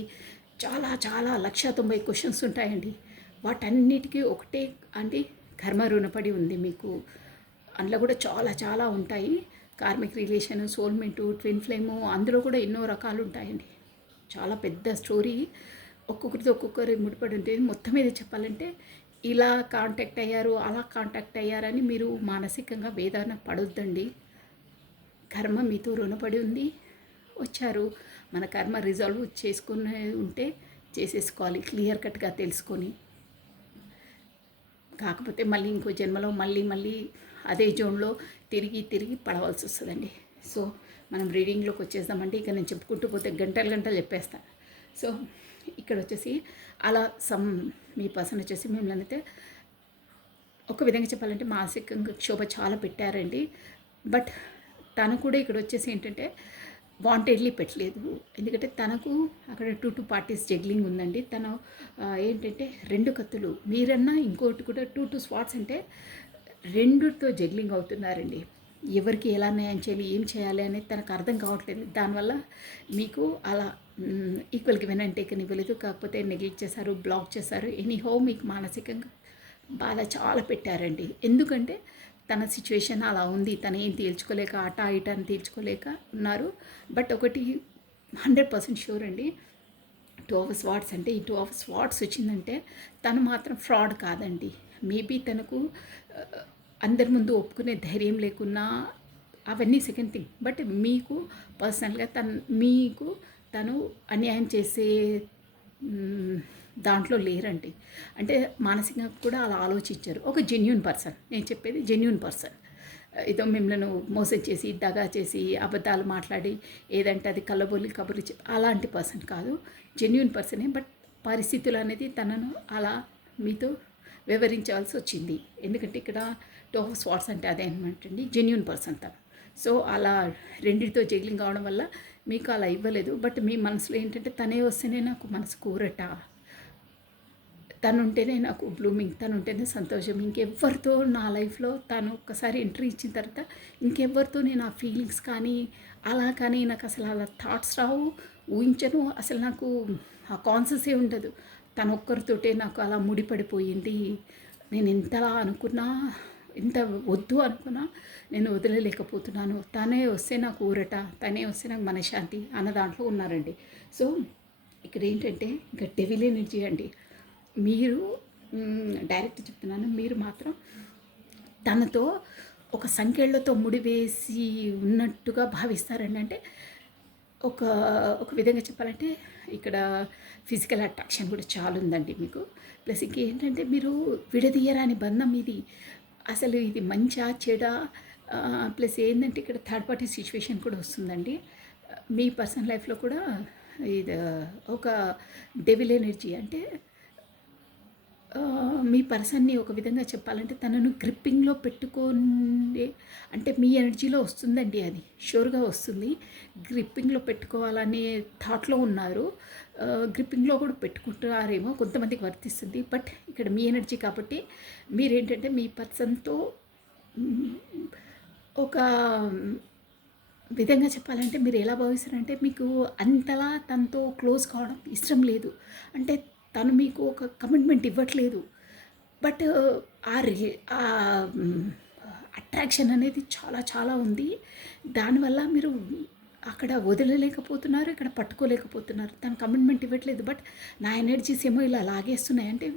చాలా చాలా 1,90,000 క్వశ్చన్స్ ఉంటాయండి. వాటన్నిటికీ ఒకటే అంటే కర్మ రుణపడి ఉంది మీకు. అందులో కూడా చాలా చాలా ఉంటాయి. కార్మిక్ రిలేషన్, సోల్మేటు, ట్విన్ ఫ్లేము, అందులో కూడా ఎన్నో రకాలు ఉంటాయండి. చాలా పెద్ద స్టోరీ. ఒక్కొక్కరితో ఒక్కొక్కరి ముడిపడి ఉంటుంది. మొత్తం మీద చెప్పాలంటే ఇలా కాంటాక్ట్ అయ్యారు, అలా కాంటాక్ట్ అయ్యారని మీరు మానసికంగా వేదన పడొద్దండి. కర్మ మీతో రుణపడి ఉంది, వచ్చారు. మన కర్మ రిజాల్వ్ చేసుకుని ఉంటే చేసేసుకోవాలి క్లియర్ కట్గా తెలుసుకొని. కాకపోతే మళ్ళీ ఇంకో జన్మలో మళ్ళీ అదే జోన్లో తిరిగి పడవలసి వస్తుందండి. సో మనం రీడింగ్లోకి వచ్చేద్దామంటే ఇక నేను చెప్పుకుంటూ పోతే గంటలు చెప్పేస్తాను. సో ఇక్కడ వచ్చేసి అలా మీ పర్సన్ వచ్చేసి మిమ్మల్ని అయితే ఒక విధంగా చెప్పాలంటే మానసికంగా క్షోభ చాలా పెట్టారండి. బట్ తను కూడా ఇక్కడ వచ్చేసి ఏంటంటే వాంటెడ్లీ పెట్టలేదు. ఎందుకంటే తనకు అక్కడ 2 పార్టీస్ జగ్లింగ్ ఉందండి. తను ఏంటంటే 2 కత్తులు, మీరన్నా ఇంకోటి కూడా 2 స్వాట్స్ అంటే 2తో జగ్లింగ్ అవుతున్నారండి. ఎవరికి ఎలా న్యాయం చేయాలి, ఏం చేయాలి అనేది తనకు అర్థం కావట్లేదు. దానివల్ల మీకు అలా ఈక్వల్గా వినంటే టేకన్ ఇవ్వలేదు. కాకపోతే నెగ్లెక్ట్ చేశారు, బ్లాక్ చేశారు. ఎనీహౌ మీకు మానసికంగా బాధ చాలా పెట్టారండి. ఎందుకంటే తన సిచ్యువేషన్ అలా ఉంది. తను ఏం తేల్చుకోలేక అటా ఇటా అని తేల్చుకోలేక ఉన్నారు. బట్ ఒకటి 100% షూర్ అండి, 2 ఆఫ్ స్వాట్స్ అంటే ఈ 2 ఆఫ్ స్వాట్స్ వచ్చిందంటే తను మాత్రం ఫ్రాడ్ కాదండి. మేబీ తనకు అందరి ముందు ఒప్పుకునే ధైర్యం లేకున్నా అవన్నీ సెకండ్ థింగ్. బట్ మీకు పర్సనల్గా తను అన్యాయం చేసే దాంట్లో లేరండి. అంటే మానసికంగా కూడా అలా ఆలోచించారు. ఒక జెన్యూన్ పర్సన్, నేను చెప్పేది జెన్యూన్ పర్సన్. ఏదో మిమ్మల్ని మోసం చేసి, దగా చేసి, అబద్ధాలు మాట్లాడి ఏదంటే అది కళ్ళబొల్లి కబుర్లు అలాంటి పర్సన్ కాదు. జెన్యూన్ పర్సనే. బట్ పరిస్థితులు అనేది తనను అలా మీతో వివరించాల్సి వచ్చింది. ఎందుకంటే ఇక్కడ 2 ఆఫ్ స్వాట్స్ అంటే అదే అనమాటండి, జెన్యూన్ పర్సన్ తను. సో అలా రెండిటితో జగ్లింగ్ కావడం వల్ల మీకు అలా ఇవ్వలేదు. బట్ మీ మనసులో ఏంటంటే తనే వస్తేనే నాకు మనసు కూరట, తను ఉంటేనే నాకు బ్లూమింగ్, తను ఉంటేనే సంతోషం, ఇంకెవ్వరితో నా లైఫ్లో తను ఒక్కసారి ఎంట్రీ ఇచ్చిన తర్వాత ఇంకెవ్వరితో నేను ఆ ఫీలింగ్స్ కానీ అలా కానీ నాకు అసలు అలా థాట్స్ రావు, ఊహించను. అసలు నాకు ఆ కాన్షియసే ఉండదు. తను ఒక్కరితోటే నాకు అలా ముడిపడిపోయింది. నేను ఎంతలా అనుకున్నా, ఎంత వద్దు అనుకున్నా నేను వదిలేకపోతున్నాను. తనే వస్తే నాకు ఊరట, తనే వస్తే నాకు మనశ్శాంతి అన్న దాంట్లో ఉన్నారండి. సో ఇక్కడ ఏంటంటే ఇంకా డెవిల్ ఎనర్జీ అండి. మీరు డైరెక్ట్ చెప్తున్నాను, మీరు మాత్రం తనతో ఒక సంఖ్యలతో ముడివేసి ఉన్నట్టుగా భావిస్తారండి. అంటే ఒక విధంగా చెప్పాలంటే ఇక్కడ ఫిజికల్ అట్రాక్షన్ కూడా చాలా ఉందండి మీకు. ప్లస్ ఇంకేంటంటే మీరు విడదీయరాని బంధం ఇది. అసలు ఇది మంచా చెడా, ప్లస్ ఏంటంటే ఇక్కడ థర్డ్ పార్టీ సిచ్యువేషన్ కూడా వస్తుందండి. మీ పర్సనల్ లైఫ్లో కూడా ఇది ఒక డెవిల్ ఎనర్జీ. అంటే మీ పర్సన్‌ని ఒక విధంగా చెప్పాలంటే తనను గ్రిప్పింగ్‌లో పెట్టుకోండి అంటే మీ ఎనర్జీలో వస్తుందండి అది. ష్యూర్‌గా వస్తుంది. గ్రిప్పింగ్‌లో పెట్టుకోవాలనే థాట్‌లో ఉన్నారు. గ్రిప్పింగ్‌లో కూడా పెట్టుకుంటారేమో కొంతమందికి వర్తిస్తుంది. బట్ ఇక్కడ మీ ఎనర్జీ కాబట్టి మీరేంటంటే మీ పర్సన్‌తో హ్మ్, ఒక విధంగా చెప్పాలంటే మీరు ఎలా భావిస్తారంటే మీకు అంతలా తనతో క్లోజ్ కావడం ఇష్టం లేదు. అంటే తను మీకు ఒక కమిట్మెంట్ ఇవ్వట్లేదు. బట్ ఆ రి అట్రాక్షన్ అనేది చాలా చాలా ఉంది. దానివల్ల మీరు అక్కడ వదలలేకపోతున్నారు, ఇక్కడ పట్టుకోలేకపోతున్నారు. తను కమిట్మెంట్ ఇవ్వట్లేదు. బట్ నా ఎనర్జీస్ ఏమో ఇలా లాగేస్తున్నాయి. అంటే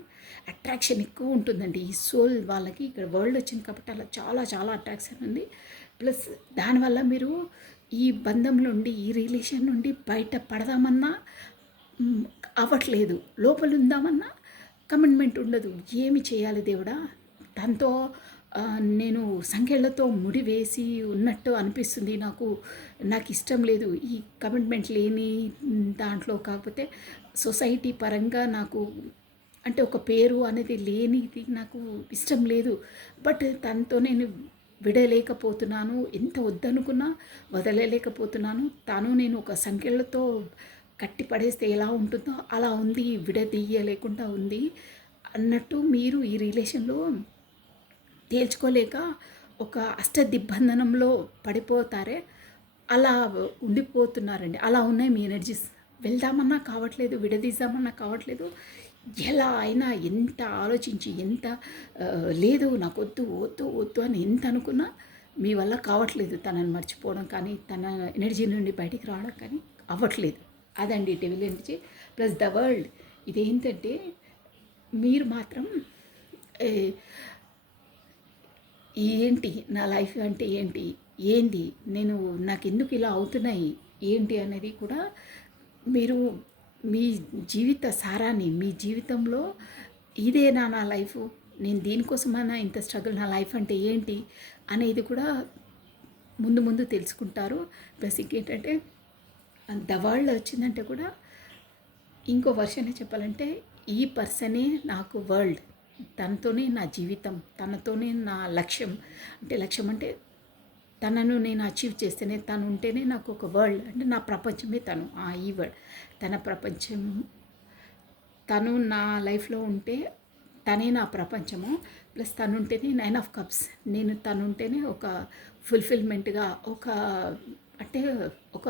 అట్రాక్షన్ ఎక్కువ ఉంటుందండి. ఈ సోల్ వాళ్ళకి ఇక్కడ వరల్డ్ వచ్చింది కాబట్టి అలా చాలా చాలా అట్రాక్షన్ ఉంది. ప్లస్ దానివల్ల మీరు ఈ బంధం నుండి, ఈ రిలేషన్ నుండి బయట పడదామన్నా హ్మ్, అవ్వట్లేదు. లోపల ఉందామన్నా కమిట్మెంట్ ఉండదు. ఏమి చేయాలి దేవుడా? తనతో నేను సంకెళ్ళతో ముడి వేసి ఉన్నట్టు అనిపిస్తుంది నాకు. నాకిష్టం లేదు. ఈ కమిట్మెంట్ లేని దాంట్లో కాకపోతే సొసైటీ పరంగా నాకు అంటే ఒక పేరు అనేది లేనిది నాకు ఇష్టం లేదు. బట్ తనతో నేను విడలేకపోతున్నాను. ఎంత వద్దనుకున్నా వదలలేకపోతున్నాను. తను నేను ఒక సంకెళ్ళతో కట్టి పడేస్తే ఎలా ఉంటుందో అలా ఉంది. విడదీయలేకుండా ఉంది అన్నట్టు మీరు ఈ రిలేషన్‌లో తేల్చుకోలేక ఒక అష్టదిగ్బంధనంలో పడిపోతారే అలా ఉండిపోతున్నారండి. అలా ఉన్నాయి మీ ఎనర్జీస్. వెళ్దామన్నా కావట్లేదు, విడదీద్దామన్నా కావట్లేదు. ఎలా అయినా ఎంత ఆలోచించి ఎంత లేదు నాకొద్దు, వద్దు, వద్దు అని ఎంత అనుకున్నా మీ వల్ల కావట్లేదు. తనని మర్చిపోవడం కానీ, తన ఎనర్జీ నుండి బయటికి రావడం కానీ అవ్వట్లేదు. అదండి devil energy plus the world. ఇదేంటంటే మీరు మాత్రం ఏ ఏంటి నా లైఫ్ అంటే ఏంటి? ఏంటి నేను నాకెందుకు ఇలా అవుతున్నాయి? ఏంటి అనేది కూడా మీరు మీ జీవిత సారాన్ని మీ జీవితంలో ఇదేనా నా లైఫు? నేను దీనికోసమైనా ఇంత స్ట్రగుల్ నా లైఫ్ అంటే ఏంటి? అనేది కూడా ముందు ముందు తెలుసుకుంటారు. ప్లస్ ఇంకేంటంటే ద వరల్డ్ వచ్చిందంటే కూడా ఇంకో వర్షనే చెప్పాలంటే ఈ పర్సనే నాకు వరల్డ్. తనతోనే నా జీవితం, తనతోనే నా లక్ష్యం. అంటే లక్ష్యం అంటే తనను నేను అచీవ్ చేస్తేనే తను ఉంటేనే నాకు ఒక వరల్డ్ అంటే నా ప్రపంచమే తను. ఈ వరల్డ్ తన ప్రపంచం. తను నా లైఫ్లో ఉంటే తనే నా ప్రపంచము. ప్లస్ తను ఉంటేనే 9 ఆఫ్ కప్స్. నేను తను ఉంటేనే ఒక ఫుల్ఫిల్మెంట్గా ఒక అంటే ఒక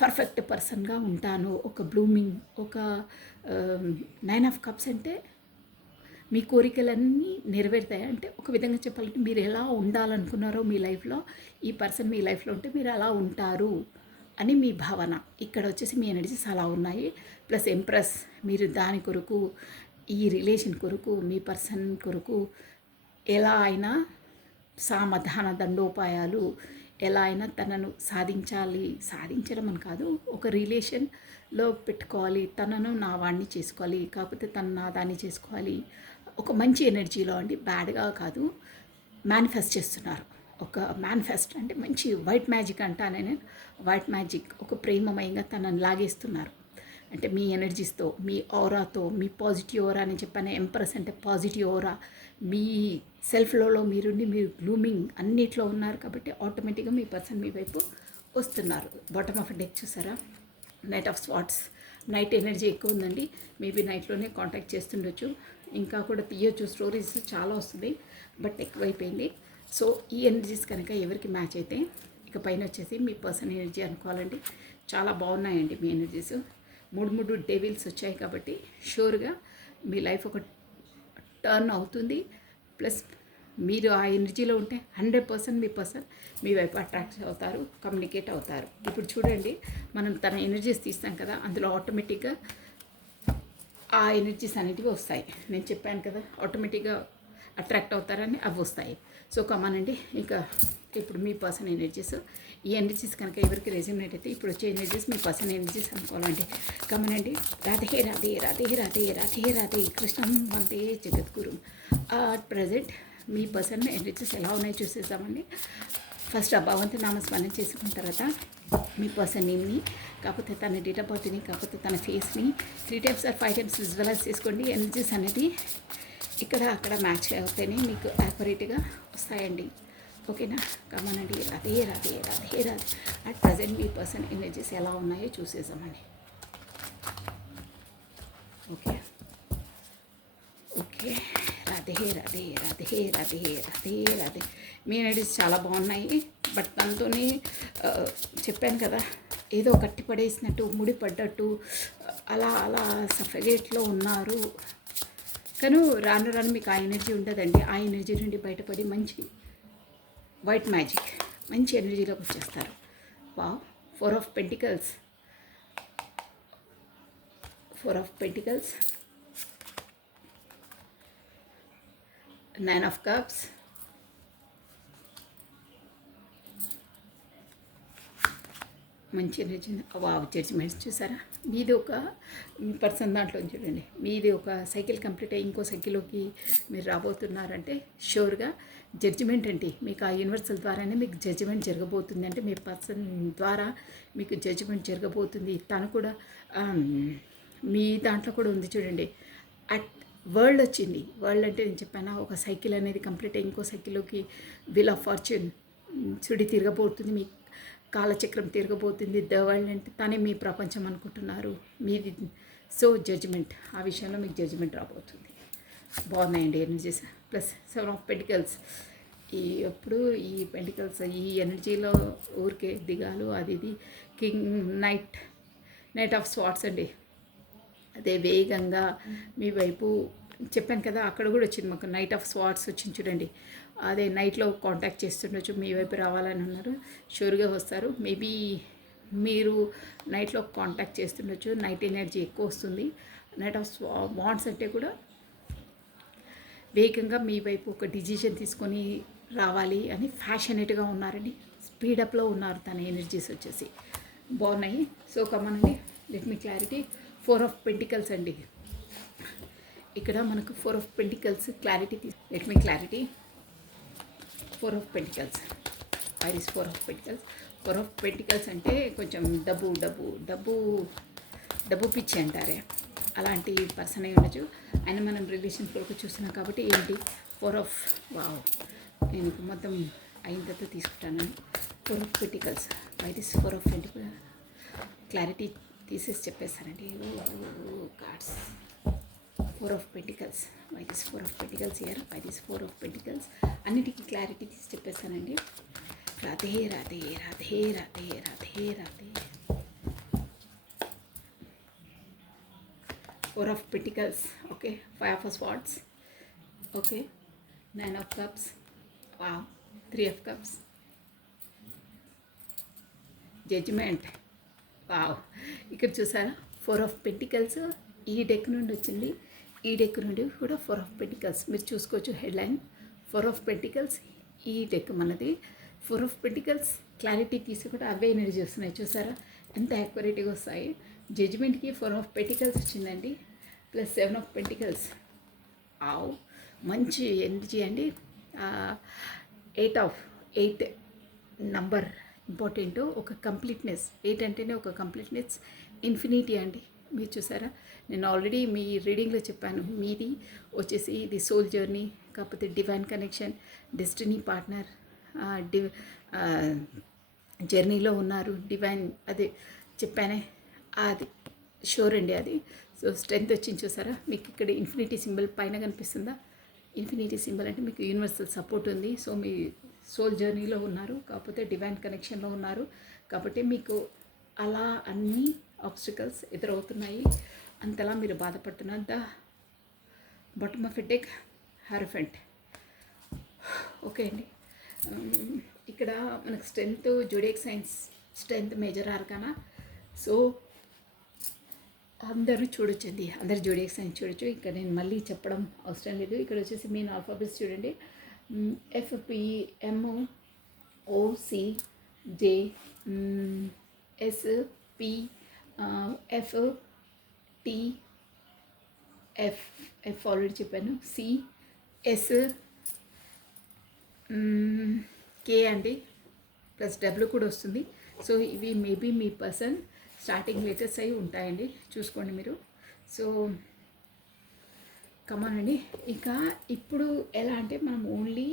పర్ఫెక్ట్ పర్సన్గా ఉంటాను. ఒక బ్లూమింగ్ ఒక 9 ఆఫ్ కప్స్ అంటే మీ కోరికలన్నీ నెరవేరుతాయి. అంటే ఒక విధంగా చెప్పాలంటే మీరు ఎలా ఉండాలనుకున్నారో మీ లైఫ్లో ఈ పర్సన్ మీ లైఫ్లో ఉంటే మీరు అలా ఉంటారు అని మీ భావన. ఇక్కడ వచ్చేసి మీ ఎనర్జీస్ అలా ఉన్నాయి. ప్లస్ ఎంప్రెస్ మీరు దాని కొరకు ఈ రిలేషన్ కొరకు మీ పర్సన్ కొరకు ఎలా అయినా సామధాన దండోపాయాలు ఎలా అయినా తనను సాధించడం అని కాదు, ఒక రిలేషన్లో పెట్టుకోవాలి. తనను నా వాడిని చేసుకోవాలి, కాకపోతే తను నా దాన్ని చేసుకోవాలి. ఒక మంచి ఎనర్జీలో అండి, బ్యాడ్గా కాదు. మేనిఫెస్ట్ చేస్తున్నారు. ఒక మేనిఫెస్ట్ అంటే మంచి వైట్ మ్యాజిక్ అంటానే నేను. వైట్ మ్యాజిక్ ఒక ప్రేమమయంగా తనని లాగేస్తున్నారు. అంటే మీ ఎనర్జీస్తో మీ ఔరాతో మీ పాజిటివ్ ఔరా అని చెప్పాను. ఎంప్రెస్ అంటే పాజిటివ్ ఔరా. మీ సెల్ఫ్లో మీరుండి మీరు గ్లూమింగ్ అన్నిట్లో ఉన్నారు కాబట్టి ఆటోమేటిక్గా మీ పర్సన్ మీ వైపు వస్తున్నారు. బాటమ్ ఆఫ్ డెక్ చూసారా? Knight of swords. Night energy ఎక్కువ ఉందండి. మేబీ నైట్లోనే కాంటాక్ట్ చేస్తుండొచ్చు. ఇంకా కూడా తీయొచ్చు, స్టోరీస్ చాలా వస్తుంది. బట్ ఎక్కువైపోయింది. సో ఈ ఎనర్జీస్ కనుక ఎవరికి మ్యాచ్ అయితే ఇక పైన వచ్చేసి మీ పర్సన్ ఎనర్జీ అనుకోవాలండి. చాలా బాగున్నాయండి మీ ఎనర్జీస్. మూడు డెవిల్స్ వచ్చాయి కాబట్టి షూర్గా మీ లైఫ్ ఒక టర్న్ అవుతుంది. ప్లస్ మీరు ఆ ఎనర్జీలో ఉంటే 100% మీ పర్సన్ మీ వైపు అట్రాక్ట్ అవుతారు, కమ్యూనికేట్ అవుతారు. ఇప్పుడు చూడండి, మనం తన ఎనర్జీస్ తీస్తాం కదా, అందులో ఆటోమేటిక్గా ఆ ఎనర్జీస్ అనేటివి వస్తాయి. నేను చెప్పాను కదా ఆటోమేటిక్గా అట్రాక్ట్ అవుతారని అవి వస్తాయి. సో కమానండి, ఇంకా ఇప్పుడు మీ పర్సన్ ఎనర్జీస్, ఈ ఎనర్జీస్ కనుక ఎవరికి రెజ్యూనేట్ అయితే ఇప్పుడు వచ్చే ఎనర్జీస్ మీ పర్సన్ ఎనర్జీస్ అనుకోవాలండి. కమనండి. రాధే రాధే రాధే రాధే రాధే రాధే కృష్ణం వందే జగద్గురు. ప్రజెంట్ మీ పర్సన్ ఎనర్జీస్ ఎలా ఉన్నాయో చూసేద్దామండి. ఫస్ట్ ఆ భగవంతు నామస్మరణ చేసుకున్న తర్వాత మీ పర్సన్ నేమ్ని, కాకపోతే తన డేట్ ఆఫ్ బర్త్ని, కాకపోతే తన ఫేస్ని 3 times or 5 times విజువలైజ్ చేసుకోండి. ఎనర్జీస్ అనేది ఇక్కడ అక్కడ మ్యాచ్ అవుతేనే మీకు యాక్యురేట్గా వస్తాయండి. ఓకేనా? కమనండి. రాధే రాధే రాధే రాధే. అట్ ప్రజెంట్ మీ పర్సన్ ఎనర్జీస్ ఎలా ఉన్నాయో చూసేసామండి. Okay okay. రాధే రాధే రాధే రాధే రాధే రాధే. మీ ఎనర్జీస్ చాలా బాగున్నాయి. బట్ దాంతోనే చెప్పాను కదా, ఏదో కట్టి పడేసినట్టు ముడిపడ్డట్టు అలా అలా సఫగేట్లో ఉన్నారు. కానీ రాను రాను మీకు ఆ ఎనర్జీ ఉంటుందండి. ఆ ఎనర్జీ నుండి బయటపడి మంచి వైట్ మ్యాజిక్ మంచి ఎనర్జీలోకి వచ్చేస్తారు. Wow. 4 of pentacles, 9 of cups, మంచి ఎనర్జీ. వావ్. జడ్జిమెంట్స్ చూసారా? మీది ఒక పర్సన్ దాంట్లో చూడండి, మీది ఒక సైకిల్ కంప్లీట్ అయ్యి ఇంకో సైకిల్లోకి మీరు రాబోతున్నారంటే షూర్గా జడ్జిమెంట్ అండి. మీకు ఆ యూనివర్సల్ ద్వారానే మీకు జడ్జిమెంట్ జరగబోతుంది. అంటే మీ పర్సన్ ద్వారా మీకు జడ్జిమెంట్ జరగబోతుంది. తను కూడా మీ దాంట్లో కూడా ఉంది చూడండి. అట్ వరల్డ్ వచ్చింది. వరల్డ్ అంటే నేను చెప్పాను, ఒక సైకిల్ అనేది కంప్లీట్ అయ్యి ఇంకో సైకిల్లోకి వీల్ ఆఫ్ ఫార్చ్యూన్ సుడి తిరగబోతుంది. మీ కాలచక్రం తిరగబోతుంది. ద వరల్డ్ అంటే తనే మీ ప్రపంచం అనుకుంటున్నారు మీది. సో జడ్జిమెంట్, ఆ విషయంలో మీకు జడ్జిమెంట్ రాబోతుంది. బాగున్నాయండి ఎనర్జీస్. Plus 7 of pentacles. ఎప్పుడు ఈ పెంటికల్స్ ఈ ఎనర్జీలో ఊరికే దిగాలు అది ఇది. కింగ్ నైట్ ఆఫ్ స్వార్డ్స్ అండి. అదే వేగంగా మీ వైపు చెప్పాను కదా, అక్కడ కూడా వచ్చింది మాకు నైట్ ఆఫ్ స్వార్డ్స్ వచ్చింది చూడండి. అదే నైట్లో కాంటాక్ట్ చేస్తుండొచ్చు, మీ వైపు రావాలని ఉన్నారు. షూర్గా వస్తారు. మేబీ మీరు నైట్లో కాంటాక్ట్ చేస్తుండొచ్చు. నైట్ ఎనర్జీ ఎక్కువ వస్తుంది. నైట్ ఆఫ్ వాండ్స్ అంటే కూడా వేగంగా మీ వైపు ఒక డిసిషన్ తీసుకొని రావాలి అని ఫ్యాషనేట్గా ఉన్నారండి. స్పీడప్లో ఉన్నారు తన ఎనర్జీస్ వచ్చేసి. బాగున్నాయి. సో కమనండి, let me clarity. 4 of pentacles అండి. ఇక్కడ మనకు 4 of pentacles clarity. Let me clarity. 4 of pentacles. I is 4 of pentacles. 4 of pentacles అంటే కొంచెం డబ్బు పిచ్చి అంటారే, అలాంటి పర్సన్ అయి ఉండొచ్చు. ఆయన మనం రిలేషన్షిప్లో చూస్తున్నాం కాబట్టి ఏంటి 4 ఆఫ్ వావ్. నేను మొత్తం అయిన తర్వాత తీసుకుంటాను. 4 of pentacles. I is 4 of pentacles. Clarity తీసేసి చెప్పేస్తానండి. Cards 4 of pentacles. Why this 4 of pentacles here. Why this 4 of pentacles. అన్నిటికీ క్లారిటీ తీసి చెప్పేస్తానండి. Radhe Radhe Radhe Radhe Radhe Radhe. 4 of pentacles. Okay. 5 of swords. Okay. 9 of cups. Wow. 3 of cups. Judgement. Wow. ఇక్కడ చూసారా 4 of pentacles ఈ deck నుండి వచ్చింది. ఈ డెక్ నుండి కూడా 4 ఆఫ్ పెంటికల్స్ మీరు చూసుకోవచ్చు. Headline 4 of pentacles. ఈ డెక్ మనది 4 ఆఫ్ పెంటికల్స్. క్లారిటీ తీసి కూడా అవే ఎనర్జీ వస్తున్నాయి. చూసారా ఎంత యాక్యురేట్గా వస్తాయి. జడ్జిమెంట్కి 4 ఆఫ్ పెంటికల్స్ వచ్చిందండి. Plus 7 of pentacles. ఆవ్. మంచి ఎనర్జీ అండి. 8 నంబర్ ఇంపార్టెంట్. ఒక కంప్లీట్నెస్. 8 అంటేనే ఒక కంప్లీట్నెస్, ఇన్ఫినిటీ అండి. మీరు చూసారా, నేను ఆల్రెడీ మీ రీడింగ్లో చెప్పాను. మీది వచ్చేసి ఇది సోల్ జర్నీ, కాకపోతే డివైన్ కనెక్షన్, డెస్టినీ పార్ట్నర్, జర్నీలో ఉన్నారు. డివైన్ అదే చెప్పానే, అది షూర్ అండి అది. సో స్ట్రెంగ్త్ వచ్చింది చూసారా. మీకు ఇక్కడ ఇన్ఫినిటీ సింబల్ పైన కనిపిస్తుందా? ఇన్ఫినిటీ సింబల్ అంటే మీకు యూనివర్సల్ సపోర్ట్ ఉంది. సో మీ సోల్ జర్నీలో ఉన్నారు, కాకపోతే డివైన్ కనెక్షన్లో ఉన్నారు. కాబట్టి మీకు అలా అన్ని ఆబ్స్టికల్స్ ఎదురవుతున్నాయి. అంతలా మీరు బాధపడుతున్నారు. The bottom of a deck, హారఫెంట్. ఓకే అండి. ఇక్కడ మనకు strength zodiac signs strength major arcana. So అందరూ చూడొచ్చండి, అందరు జోడియాక్ సైన్స్ చూడొచ్చు. ఇక్కడ నేను మళ్ళీ చెప్పడం అవసరం లేదు. ఇక్కడ వచ్చేసి మెయిన్ ఆల్ఫాబెట్స్ చూడండి. FPMOCJSPFTF ఆల్రెడీ చెప్పాను. CS K అండి, ప్లస్ డబ్ల్యూ కూడా వస్తుంది. సో ఇవి మేబీ మీ పర్సన్ స్టార్టింగ్ లెటర్స్ అయి ఉంటాయండి, చూసుకోండి మీరు. సో కమానండి. ఇక ఇప్పుడు ఎలా అంటే మనం ఓన్లీ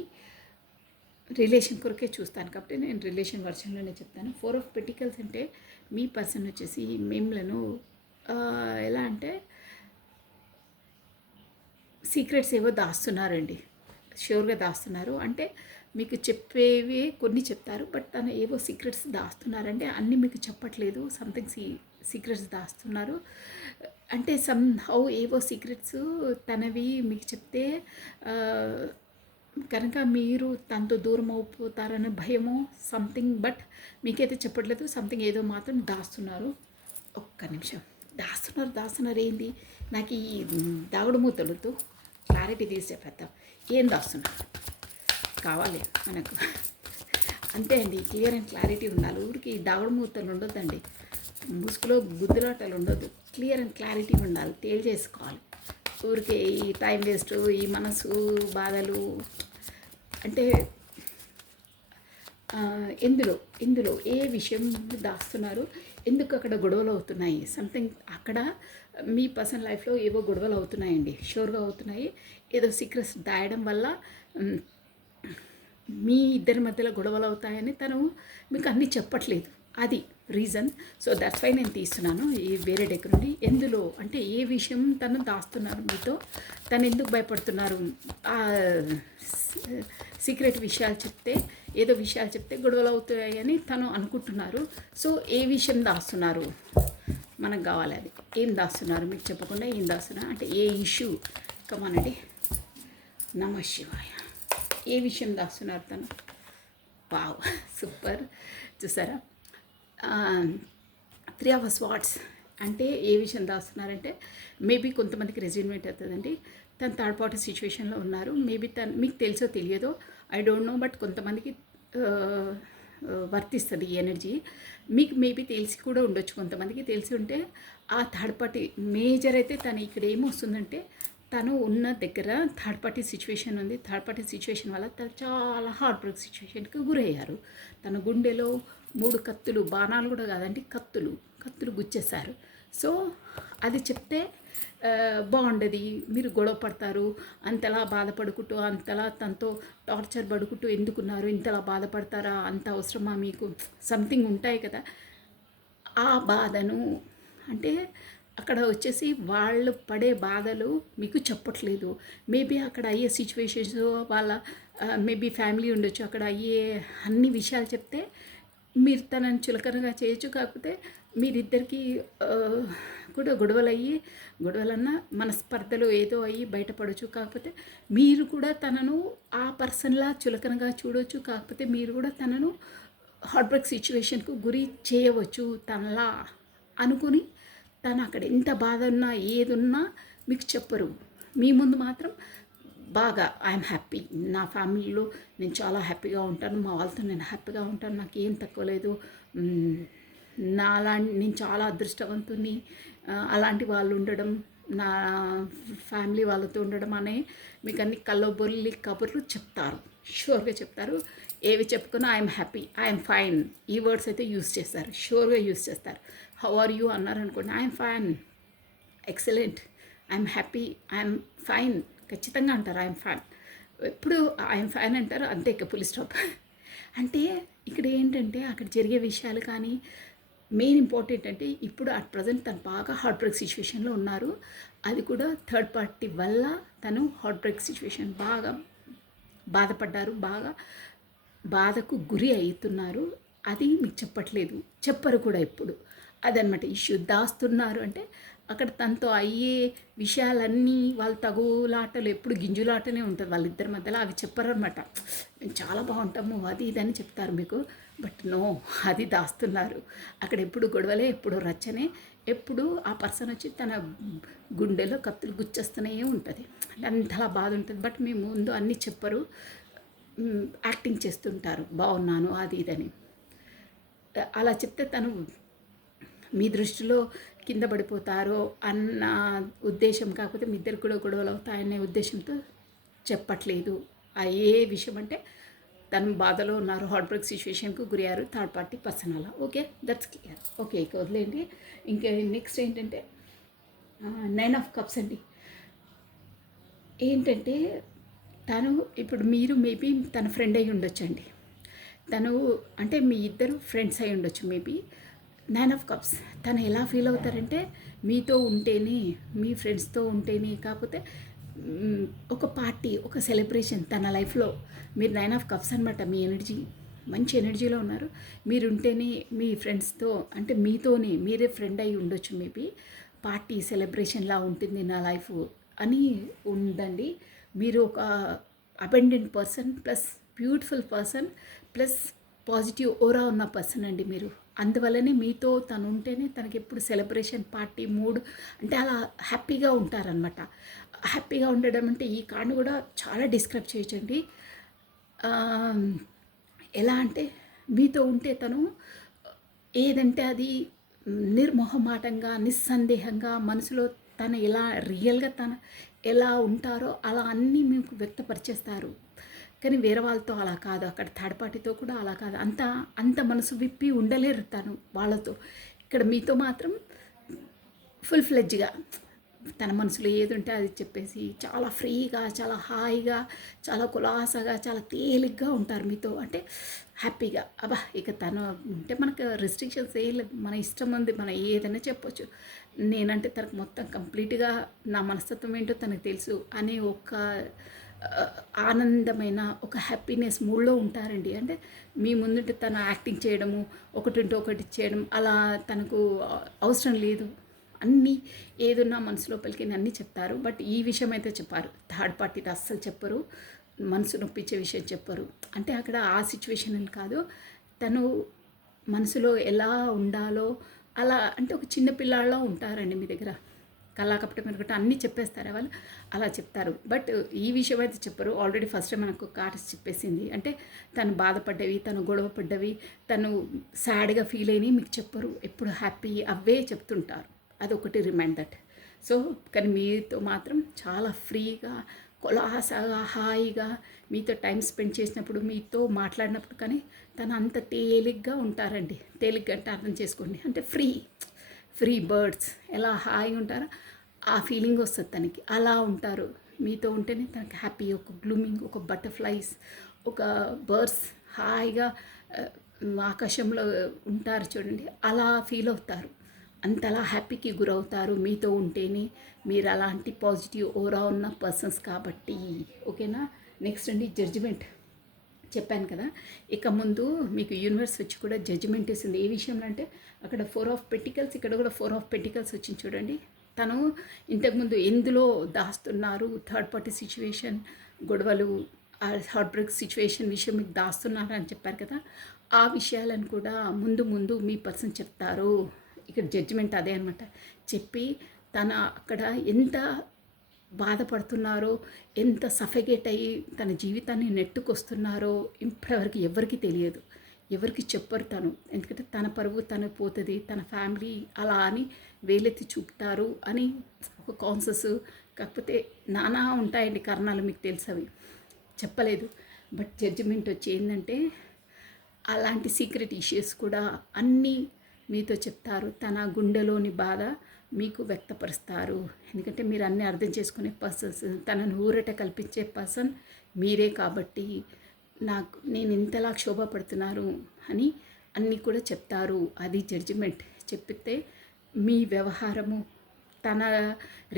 రిలేషన్ కొరకే చూస్తాను కాబట్టి నేను రిలేషన్ వర్షన్లోనే చెప్తాను. 4 ఆఫ్ పెంటికల్స్ అంటే మీ పర్సన్ వచ్చేసి మిమ్మలను ఎలా అంటే సీక్రెట్స్ ఏవో దాస్తున్నారండి. ష్యూర్గా దాస్తున్నారు. అంటే మీకు చెప్పేవి కొన్ని చెప్తారు, బట్ తను ఏవో సీక్రెట్స్ దాస్తున్నారంటే అన్నీ మీకు చెప్పట్లేదు. సంథింగ్ సీక్రెట్స్ దాస్తున్నారు. అంటే సమ్ హౌ ఏవో సీక్రెట్స్ తనవి మీకు చెప్తే కనుక మీరు తనతో దూరం అయిపోతారనే భయమో సంథింగ్, బట్ మీకైతే చెప్పట్లేదు. సంథింగ్ ఏదో మాత్రం దాస్తున్నారు. ఒక్క నిమిషం. దాస్తున్నారు ఏంది? నాకు ఈ దాగుడు మూతలతో క్లారిటీ తీసి చెప్పేద్దాం. ఏం దాస్తున్నారు కావాలి మనకు, అంతే అండి. క్లియర్ అండ్ క్లారిటీ ఉండాలి. ఊరికి దాగుడు మూతలు ఉండొద్దండి, ముసుగులో గుద్దులాటలు ఉండొద్దు. క్లియర్ అండ్ క్లారిటీ ఉండాలి, తేల్చేసుకోవాలి. ఊరికే ఈ టైం వేస్ట్, ఈ మనసు బాధలు అంటే ఇందులో ఏ విషయం దాస్తున్నారు, ఎందుకు అక్కడ గొడవలు అవుతున్నాయి, సంథింగ్ అక్కడ మీ పర్సనల్ లైఫ్లో ఏవో గొడవలు అవుతున్నాయండి, షూర్గా అవుతున్నాయి. ఏదో సీక్రెట్స్ దాయడం వల్ల మీ ఇద్దరి మధ్యలో గొడవలు అవుతాయని తను మీకు అన్నీ చెప్పట్లేదు, అది రీజన్. సో దట్స్ వై నేను తీస్తున్నాను ఈ వేరే డెక్ నుండి. ఎందులో అంటే ఏ విషయం తను దాస్తున్నారు మీతో, తను ఎందుకు భయపడుతున్నారు, సీక్రెట్ విషయాలు చెప్తే ఏదో విషయాలు చెప్తే గొడవలు అవుతాయని తను అనుకుంటున్నారు. సో ఏ విషయం దాస్తున్నారు మనకు కావాలి, అది ఏం దాస్తున్నారు మీకు చెప్పకుండా ఏం దాస్తున్నారు అంటే ఏ ఇష్యూ. కమానండి. నమ శివాయ. ఏ విషయం దాస్తున్నారు తను? Wow, super. చూసారా? 3 ఆఫ్ స్వార్డ్స్ అంటే ఏ విషయం దాస్తున్నారంటే మేబీ కొంతమందికి రెజ్యూమేట్ అవుతుందండి. తను థర్డ్ పార్టీ సిచ్యువేషన్లో ఉన్నారు. మేబీ మీకు తెలుసో తెలియదో, ఐ డోంట్ నో, బట్ కొంతమందికి వర్తిస్తుంది ఈ ఎనర్జీ. మీకు మేబీ తెలిసి కూడా ఉండొచ్చు, కొంతమందికి తెలిసి ఉంటే. ఆ థర్డ్ పార్టీ మేజర్ అయితే తను ఇక్కడ ఏమొస్తుందంటే తను ఉన్న దగ్గర థర్డ్ పార్టీ సిచ్యువేషన్ ఉంది. థర్డ్ పార్టీ సిచ్యువేషన్ వల్ల తను చాలా హార్ట్ బ్రేక్ సిచ్యువేషన్కి గురయ్యారు. తన గుండెలో 3 కత్తులు, బాణాలు కూడా కాదండి, కత్తులు గుచ్చేశారు. సో అది చెప్తే బాగుండదు, మీరు గొడవ పడతారు, అంతలా బాధపడుకుంటూ అంతలా తనతో టార్చర్ పడుకుంటూ ఎందుకున్నారు, ఇంతలా బాధపడతారా, అంత అవసరమా మీకు, సంథింగ్ ఉంటాయి కదా. ఆ బాధను అంటే అక్కడ వచ్చేసి వాళ్ళు పడే బాధలు మీకు చెప్పట్లేదు. మేబీ అక్కడ అయ్యే సిచ్యువేషన్స్, వాళ్ళ మేబీ ఫ్యామిలీ ఉండొచ్చు, అక్కడ అయ్యే అన్ని విషయాలు చెప్తే మీరు తనని చులకనగా చేయొచ్చు. కాకపోతే మీరిద్దరికీ కూడా గొడవలన్నా మనస్పర్ధలు ఏదో అయ్యి బయటపడవచ్చు. కాకపోతే మీరు కూడా తనను ఆ పర్సన్లా చులకనగా చూడవచ్చు. కాకపోతే మీరు కూడా తనను హార్ట్ బ్రేక్ సిచ్యువేషన్కు గురి చేయవచ్చు తనలా అనుకుని. తను అక్కడ ఎంత బాధ ఉన్నా ఏదున్నా మీకు చెప్పరు. మీ ముందు మాత్రం బాగా ఐఎమ్ హ్యాపీ, నా ఫ్యామిలీలో నేను చాలా హ్యాపీగా ఉంటాను, మా వాళ్ళతో నేను హ్యాపీగా ఉంటాను, నాకు ఏం తక్కువ లేదు, నేను చాలా అదృష్టవంతుని, అలాంటి వాళ్ళు ఉండడం, నా ఫ్యామిలీ వాళ్ళతో ఉండడం అనే మీకు అన్ని కళ్ళబొల్లి కబుర్లు చెప్తారు, షూర్గా చెప్తారు. ఏవి చెప్పుకున్నా ఐఎమ్ హ్యాపీ, ఐఎమ్ ఫైన్, ఈ వర్డ్స్ అయితే యూస్ చేస్తారు, షూర్గా యూస్ చేస్తారు. హౌ ఆర్ యూ అన్నారు అనుకోండి, I'm fine, excellent, I'm happy, I'm fine, ఖచ్చితంగా అంటారు ఐఎమ్ ఫైన్. ఎప్పుడు ఐఎమ్ ఫైన్ అంటారు, అంతే, ఇక ఫుల్ స్టాప్. అంటే ఇక్కడ ఏంటంటే అక్కడ జరిగే విషయాలు కానీ మెయిన్ ఇంపార్టెంట్ అంటే ఇప్పుడు అట్ ప్రజెంట్ తను బాగా హార్ట్ బ్రేక్ సిచ్యువేషన్లో ఉన్నారు. అది కూడా థర్డ్ పార్టీ వల్ల తను హార్ట్ బ్రేక్ సిచ్యువేషన్ బాగా బాధపడ్డారు, బాగా బాధకు గురి అవుతున్నారు. అది మీకు చెప్పట్లేదు, చెప్పరు కూడా ఇప్పుడు. అదనమాట ఇష్యూ. దాస్తున్నారు అంటే అక్కడ తనతో అయ్యే విషయాలన్నీ వాళ్ళ తగులాటలు ఎప్పుడు గింజులాటనే ఉంటుంది వాళ్ళిద్దరి మధ్యలో, అవి చెప్పరు అనమాట. మేము చాలా బాగుంటాము అది ఇదని చెప్తారు మీకు, బట్ నో, అది దాస్తున్నారు. అక్కడ ఎప్పుడు గొడవలే, ఎప్పుడు రచ్చనే, ఎప్పుడు ఆ పర్సన్ వచ్చి తన గుండెలో కత్తులు గుచ్చేస్తూనే ఉంటుంది, అంతలా బాధ ఉంటుంది. బట్ మీ ముందు అన్నీ చెప్పరు, యాక్టింగ్ చేస్తుంటారు బాగున్నాను అది ఇదని. అలా చెప్తే తను మీ దృష్టిలో కింద పడిపోతారో అన్న ఉద్దేశం, కాకపోతే మీ ఇద్దరు కూడా గొడవలు అవుతాయనే ఉద్దేశంతో చెప్పట్లేదు. ఆ ఏ విషయం అంటే తను బాధలో ఉన్నారు, హార్ట్ బ్రేక్ సిచ్యువేషన్కు గురయ్యారు, థర్డ్ పార్టీ పర్సన్ అలా. Okay, that's clear. ఓకే, ఇక వదిలేండి. ఇంకా నెక్స్ట్ ఏంటంటే 9 ఆఫ్ కప్స్ అండి. ఏంటంటే తను ఇప్పుడు మీరు మేబీ తన ఫ్రెండ్ అయి ఉండొచ్చండి. తను అంటే మీ ఇద్దరు ఫ్రెండ్స్ అయి ఉండొచ్చు మేబీ. 9 ఆఫ్ కప్స్ తను ఎలా ఫీల్ అవుతారంటే మీతో ఉంటేనే, మీ ఫ్రెండ్స్తో ఉంటేనే, కాకపోతే మ్, ఒక పార్టీ, ఒక సెలబ్రేషన్ తన లైఫ్లో మీరు 9 ఆఫ్ కప్స్ అనమాట. మీ ఎనర్జీ మంచి ఎనర్జీలో ఉన్నారు. మీరు ఉంటేనే మీ ఫ్రెండ్స్తో అంటే మీతోనే మీరే ఫ్రెండ్ అయి ఉండొచ్చు మేబీ. పార్టీ సెలబ్రేషన్లా ఉంటుంది నా లైఫ్ అని ఉందండి. మీరు ఒక abundant person plus beautiful person plus positive ఓరా ఉన్న పర్సన్ అండి మీరు. అందువల్లనే మీతో తను ఉంటేనే తనకి ఎప్పుడు సెలబ్రేషన్ పార్టీ మూడ్ అంటే అలా హ్యాపీగా ఉంటారనమాట. హ్యాపీగా ఉండడం అంటే ఈ కార్డు కూడా చాలా డిస్క్రైబ్ చేయొచ్చండి. ఆ, ఎలా అంటే మీతో ఉంటే తను ఏదంటే అది నిర్మోహమాటంగా నిస్సందేహంగా మనసులో తను ఎలా రియల్గా తను ఎలా ఉంటారో అలా అన్నీ మీకు వ్యక్తపరిచేస్తారు. కానీ వేరే వాళ్ళతో అలా కాదు, అక్కడ థర్డ్ పార్టీతో కూడా అలా కాదు, అంత అంత మనసు విప్పి ఉండలేరు తను వాళ్ళతో. ఇక్కడ మీతో మాత్రం ఫుల్ ఫ్లెడ్జ్గా తన మనసులో ఏది ఉంటే అది చెప్పేసి చాలా ఫ్రీగా, చాలా హాయిగా, చాలా కులాసగా, చాలా తేలిగ్గా ఉంటారు మీతో. అంటే హ్యాపీగా అబ్బా ఇక తను ఉంటే మనకు రెస్ట్రిక్షన్స్ ఏ లేదు, మన ఇష్టం ఉంది, మనం ఏదైనా చెప్పొచ్చు. నేనంటే తనకు మొత్తం కంప్లీట్గా నా మనస్తత్వం ఏంటో తనకు తెలుసు అనే ఒక ఆ, ఆనందమైన ఒక హ్యాపీనెస్ మూడ్లో ఉంటారండి. అంటే మీ ముందుంటే తను యాక్టింగ్ చేయడము, ఒకటి ఉంటే ఒకటి చేయడం అలా తనకు అవసరం లేదు. అన్నీ ఏదున్నా మనసు లోపలికి అన్నీ చెప్తారు. బట్ ఈ విషయం అయితే చెప్పారు, థర్డ్ పార్టీతో అస్సలు చెప్పరు, మనసు నొప్పించే విషయం చెప్పరు. అంటే అక్కడ ఆ సిచ్యువేషన్ అని కాదు, తను మనసులో ఎలా ఉండాలో అలా అంటే ఒక చిన్న పిల్లాడిలో ఉంటారండి మీ దగ్గర. కల్లాకపట మెరుగుట అన్నీ చెప్పేస్తారు వాళ్ళు, అలా చెప్తారు. బట్ ఈ విషయం అయితే చెప్పరు. ఆల్రెడీ ఫస్ట్ మనకు కార్డ్స్ చెప్పేసింది. అంటే తను బాధపడ్డవి, తను గొడవ పడ్డవి, తను సాడ్గా ఫీల్ అయినవి మీకు చెప్పరు. ఎప్పుడు హ్యాపీ అవే చెప్తుంటారు. అదొకటి రిమైండ్ దట్. సో కానీ మీతో మాత్రం చాలా ఫ్రీగా కులాసాగా హాయిగా మీతో టైం స్పెండ్ చేసినప్పుడు, మీతో మాట్లాడినప్పుడు కానీ తను అంత తేలిగ్గా ఉంటారండి. తేలిగ్గా అంటే అర్థం చేసుకోండి, అంటే ఫ్రీ ఫ్రీ బర్డ్స్ ఎలా హాయిగా ఉంటారో ఆ ఫీలింగ్ వస్తుంది తనకి. అలా ఉంటారు మీతో ఉంటేనే తనకి హ్యాపీ. ఒక బ్లూమింగ్, ఒక బటర్ఫ్లైస్, ఒక బర్డ్స్ హాయిగా ఆకాశంలో ఉంటారు చూడండి, అలా ఫీల్ అవుతారు. అంతలా హ్యాపీకి గురవుతారు మీతో ఉంటేనే. మీరు అలాంటి పాజిటివ్ ఓరా ఉన్న పర్సన్స్ కాబట్టి. ఓకేనా. నెక్స్ట్ అండి జడ్జిమెంట్ చెప్పాను కదా. ఇక ముందు మీకు యూనివర్స్ వచ్చి కూడా జడ్జిమెంట్ ఇస్తుంది. ఏ విషయంలో అంటే అక్కడ 4 ఆఫ్ పెంటికల్స్, ఇక్కడ కూడా 4 ఆఫ్ పెంటికల్స్ వచ్చింది చూడండి. తను ఇంతకుముందు ఎందులో దాస్తున్నారు, థర్డ్ పార్టీ సిచ్యువేషన్, గొడవలు, హార్ట్ బ్రేక్ సిచ్యువేషన్ విషయం మీకు దాస్తున్నారు అని చెప్పారు కదా. ఆ విషయాలను కూడా ముందు ముందు మీ పర్సన్ చెప్తారు. ఇక్కడ జడ్జిమెంట్ అదే అనమాట. చెప్పి తన అక్కడ ఎంత బాధపడుతున్నారో, ఎంత సఫికేట్ అయ్యి తన జీవితాన్ని నెట్టుకొస్తున్నారో ఇప్పటివరకు ఎవరికి తెలియదు, ఎవరికి చెప్పరు తను. ఎందుకంటే తన పరువు తను పోతుంది, తన ఫ్యామిలీ అలా అని వేలెత్తి చూపుతారు అని ఒక కాన్సెస్. కాకపోతే నానా ఉంటాయండి కారణాలు, మీకు తెలుసు, అవి చెప్పలేదు. బట్ జడ్జిమెంట్ వచ్చి ఏంటంటే అలాంటి సీక్రెట్ ఇష్యూస్ కూడా అన్నీ మీతో చెప్తారు. తన గుండెలోని బాధ మీకు వ్యక్తపరుస్తారు. ఎందుకంటే మీరు అన్నీ అర్థం చేసుకునే పర్సన్స్, తనను ఊరట కల్పించే పర్సన్ మీరే కాబట్టి నేను ఇంతలా క్షోభపడుతున్నారు అని అన్నీ కూడా చెప్తారు. అది జడ్జిమెంట్. చెప్పితే మీ వ్యవహారము, తన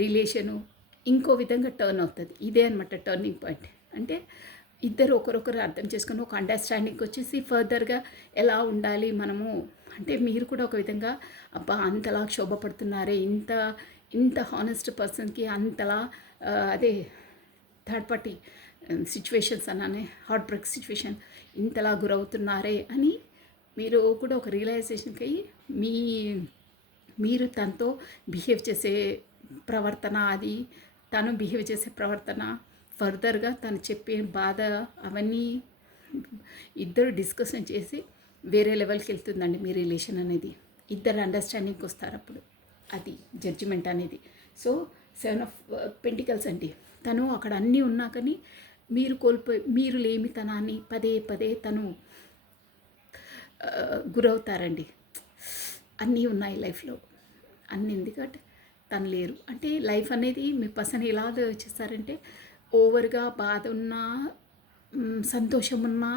రిలేషను ఇంకో విధంగా టర్న్ అవుతుంది. ఇదే అనమాట టర్నింగ్ పాయింట్. అంటే ఇద్దరు ఒకరొకరు అర్థం చేసుకొని ఒక అండర్స్టాండింగ్కి వచ్చేసి ఫర్దర్గా ఎలా ఉండాలి మనము. అంటే మీరు కూడా ఒక విధంగా అబ్బా అంతలా క్షోభపడుతున్నారే, ఇంత ఇంత హానెస్ట్ పర్సన్కి అంతలా అదే థర్డ్ పార్టీ సిచ్యువేషన్స్ అన్నానే, హార్ట్ బ్రేక్ సిచ్యువేషన్ ఇంతలా గురవుతున్నారే అని మీరు కూడా ఒక రియలైజేషన్కి అయ్యి మీరు తనతో బిహేవ్ చేసే ప్రవర్తన, అది తను బిహేవ్ చేసే ప్రవర్తన, ఫర్దర్గా తను చెప్పే బాధ, అవన్నీ ఇద్దరు డిస్కషన్ చేసి వేరే లెవెల్కి వెళ్తుందండి మీ రిలేషన్ అనేది. ఇద్దరు అండర్స్టాండింగ్కి వస్తారు అప్పుడు. అది జడ్జిమెంట్ అనేది. సో 7 ఆఫ్ పెంటికల్స్ అండి. తను అక్కడ అన్నీ ఉన్నా కానీ మీరు లేమితనాన్ని పదే పదే తను గురవుతారండి. అన్నీ ఉన్నాయి లైఫ్లో, అన్నీ ఉంది కాబట్టి తను లేరు. అంటే లైఫ్ అనేది మీ పర్సన్ ఎలా చేస్తారంటే ఓవర్గా బాధ ఉన్నా సంతోషం ఉన్నా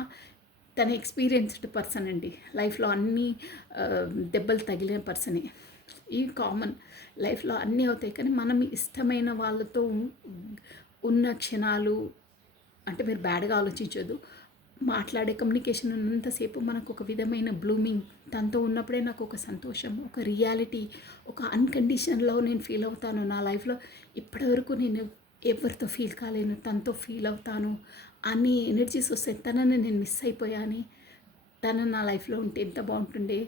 తన ఎక్స్పీరియన్స్డ్ పర్సన్ అండి. లైఫ్లో అన్ని దెబ్బలు తగిలిన పర్సనే. ఇవి కామన్. లైఫ్లో అన్నీ అవుతాయి, కానీ మనం ఇష్టమైన వాళ్ళతో ఉన్న క్షణాలు అంటే మీరు బ్యాడ్గా ఆలోచించొద్దు. మాట్లాడే కమ్యూనికేషన్ ఉన్నంతసేపు మనకు ఒక విధమైన బ్లూమింగ్. తనతో ఉన్నప్పుడే నాకు ఒక సంతోషం, ఒక రియాలిటీ, ఒక అన్కండిషన్ లవ్ నేను ఫీల్ అవుతాను నా లైఫ్లో. ఇప్పటివరకు నేను ఎవరితో ఫీల్ కాలేను, తనతో ఫీల్ అవుతాను అన్ని ఎనర్జీస్ వస్తాయి. తనని నేను మిస్ అయిపోయాను, తను నా లైఫ్లో ఉంటే ఎంత బాగుంటుండే,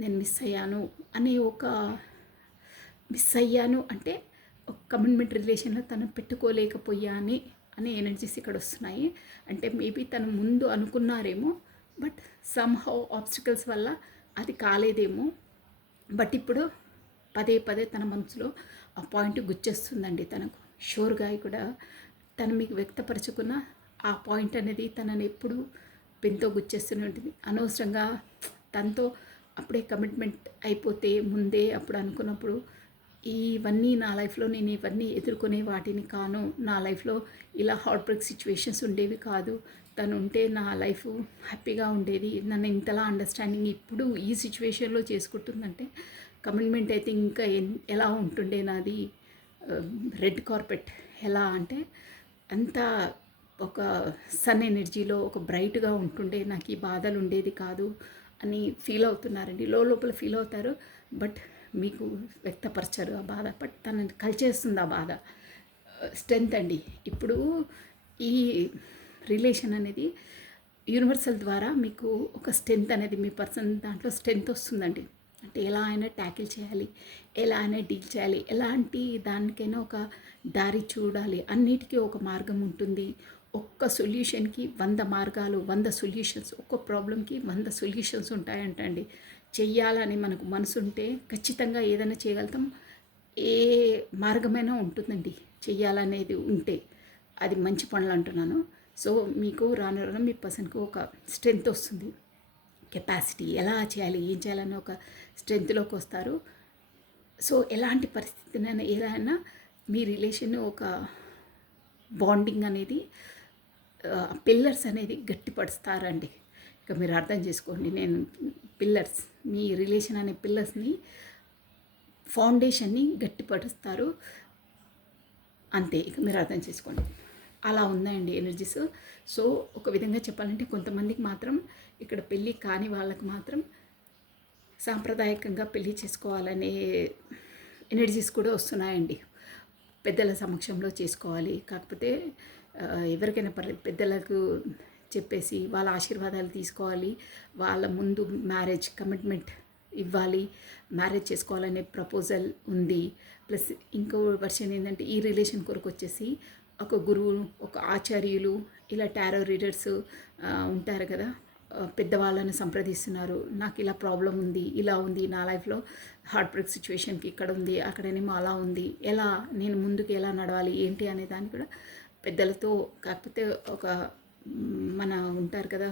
నేను మిస్ అయ్యాను అనే ఒక మిస్ అయ్యాను అంటే ఒక కమిట్మెంట్ రిలేషన్లో తను పెట్టుకోలేకపోయాని అనే ఎనర్జీస్ ఇక్కడ వస్తున్నాయి. అంటే మేబీ తను ముందు అనుకున్నారేమో, బట్ సమ్హౌ ఆబ్స్టికల్స్ వల్ల అది కాలేదేమో. బట్ ఇప్పుడు పదే పదే తన మనసులో ఆ పాయింట్ గుచ్చేస్తుందండి తనకు. షూర్గా కూడా తను మీకు వ్యక్తపరచుకున్న ఆ పాయింట్ అనేది తనని ఎప్పుడు పెంతో గుచ్చేస్తూనే ఉంటుంది. అనవసరంగా తనతో అప్పుడే కమిట్మెంట్ అయిపోతే ముందే అప్పుడు అనుకున్నప్పుడు ఇవన్నీ నా లైఫ్లో నేను ఇవన్నీ ఎదుర్కొనే వాటిని కాను, నా లైఫ్లో ఇలా హార్ట్ బ్రేక్ సిచ్యువేషన్స్ ఉండేవి కాదు, తను ఉంటే నా లైఫ్ హ్యాపీగా ఉండేది, నన్ను ఇంతలా అండర్స్టాండింగ్ ఇప్పుడు ఈ సిచ్యువేషన్లో చేసుకుంటుందంటే కమిట్మెంట్ అయితే ఇంకా ఎలా ఉంటుండే నాది. రెడ్ కార్పెట్ ఎలా అంటే అంత ఒక సన్ ఎనర్జీలో ఒక బ్రైట్గా ఉంటుండే, నాకు ఈ బాధలు ఉండేది కాదు అని ఫీల్ అవుతున్నారండి. లోపల ఫీల్ అవుతారు, బట్ మీకు వ్యక్తపరచరు ఆ బాధ. బట్ తనని కలిచేస్తుంది ఆ బాధ. స్ట్రెంత్ అండి. ఇప్పుడు ఈ రిలేషన్ అనేది యూనివర్సల్ ద్వారా మీకు ఒక స్ట్రెంత్ అనేది మీ పర్సన్ దాంట్లో స్ట్రెంత్ వస్తుందండి. అంటే ఎలా అయినా ట్యాకిల్ చేయాలి, ఎలా అయినా డీల్ చేయాలి, ఎలాంటి దానికైనా ఒక దారి చూడాలి, అన్నిటికీ ఒక మార్గం ఉంటుంది. ఒక్క సొల్యూషన్కి 100 మార్గాలు, 100 సొల్యూషన్స్. ఒక్క ప్రాబ్లంకి 100 సొల్యూషన్స్ ఉంటాయంటండి. చెయ్యాలని మనకు మనసు ఉంటే ఖచ్చితంగా ఏదైనా చేయగలుగుతాం. ఏ మార్గమైనా ఉంటుందండి చెయ్యాలనేది ఉంటే. అది మంచి పనులు అంటున్నాను. సో మీకు రాను రాను మీ పర్సన్కి ఒక స్ట్రెంత్ వస్తుంది, కెపాసిటీ, ఎలా చేయాలి ఏం చేయాలని ఒక స్ట్రెంత్లోకి వస్తారు. సో ఎలాంటి పరిస్థితినైనా ఏదైనా మీ రిలేషన్ ఒక బాండింగ్ అనేది పిల్లర్స్ అనేది గట్టిపరుస్తారండి. ఇక మీరు అర్థం చేసుకోండి. నేను పిల్లర్స్, మీ రిలేషన్ అనే పిల్లర్స్ని, ఫౌండేషన్ని గట్టిపరుస్తారు అంతే. ఇక మీరు అర్థం చేసుకోండి. అలా ఉన్నాయండి ఎనర్జీస్. సో ఒక విధంగా చెప్పాలంటే కొంతమందికి మాత్రం ఇక్కడ పెళ్ళి కాని వాళ్ళకి మాత్రం సాంప్రదాయకంగా పెళ్ళి చేసుకోవాలనే ఎనర్జీస్ కూడా వస్తున్నాయండి. పెద్దల సమక్షంలో చేసుకోవాలి, కాకపోతే ఎవరికైనా పర్లేదు పెద్దలకు చెప్పేసి వాళ్ళ ఆశీర్వాదాలు తీసుకోవాలి, వాళ్ళ ముందు మ్యారేజ్ కమిట్మెంట్ ఇవ్వాలి, మ్యారేజ్ చేసుకోవాలనే ప్రపోజల్ ఉంది. ప్లస్ ఇంకో వర్షన్ ఏంటంటే ఈ రిలేషన్ కొరకు వచ్చేసి ఒక గురువు, ఒక ఆచార్యులు, ఇలా టారో రీడర్స్ ఉంటారు కదా, పెద్దవాళ్ళని సంప్రదిస్తున్నారు. నాకు ఇలా ప్రాబ్లం ఉంది, ఇలా ఉంది నా లైఫ్లో, హార్ట్ బ్రేక్ సిచ్యువేషన్కి ఇక్కడ ఉంది, అక్కడనేమో అలా ఉంది, ఎలా నేను ముందుకు ఎలా నడవాలి ఏంటి అనే దాన్ని కూడా పెద్దలతో, కాకపోతే ఒక మన ఉంటారు కదా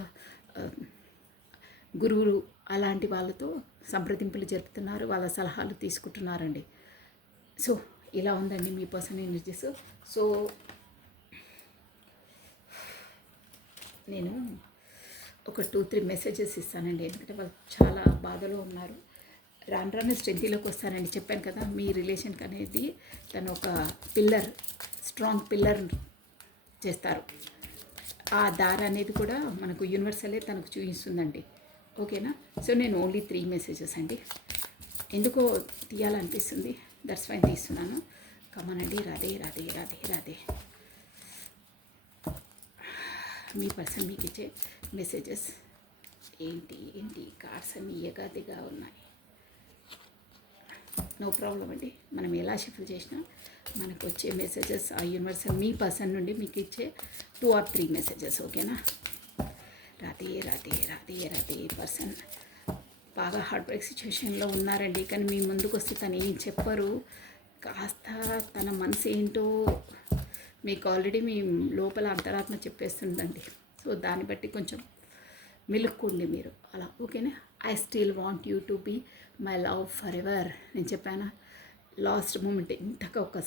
గురువులు, అలాంటి వాళ్ళతో సంప్రదింపులు జరుపుతున్నారు, వాళ్ళ సలహాలు తీసుకుంటున్నారండి. సో ఇలా ఉందండి మీ పర్సనల్ ఎనర్జీస్. సో నేను ఒక 2-3 మెసేజెస్ ఇస్తానండి, ఎందుకంటే వాళ్ళు చాలా బాధలో ఉన్నారు. రాను రాను స్ట్రెంత్లోకి వస్తానండి. చెప్పాను కదా మీ రిలేషన్కి అనేది తను ఒక పిల్లర్, స్ట్రాంగ్ పిల్లర్ చేస్తారు. ఆ దారి అనేది కూడా మనకు యూనివర్సలే తనకు చూపిస్తుందండి. ఓకేనా? సో నేను ఓన్లీ 3 మెసేజెస్ అండి, ఎందుకో తీయాలనిపిస్తుంది, దట్స్ ఫైన్ తీస్తున్నాను. కమనండి. రాధే రాధే రాధే రాధే. మీ పర్సన్ మీకు ఇచ్చే మెసేజెస్ ఏంటి ఏంటి? కార్డ్స్ అన్నీ ఎగాదిగా ఉన్నాయి. నో ప్రాబ్లం అండి, మనం ఎలా షిఫ్ట్ చేసినా మనకు వచ్చే మెసేజెస్ ఆ యూనివర్సల్ మీ పర్సన్ నుండి మీకు ఇచ్చే 2 or 3 మెసేజెస్. ఓకేనా? రాధే రాధే రాధే రాధే. పర్సన్ బాగా హార్ట్ బ్రేక్ సిచ్యువేషన్లో ఉన్నారండి, కానీ మీ ముందుకు వస్తే తను ఏం చెప్పరు. కాస్త తన మనసు ఏంటో మీకు ఆల్రెడీ మీ లోపల అంతరాత్మ చెప్పేస్తుందండి. సో దాన్ని బట్టి కొంచెం మెలుక్కోండి మీరు అలా. ఓకేనా? I still want you to be my love forever. నేను చెప్పాను లాస్ట్ మూమెంట్ ఇంతక ఒక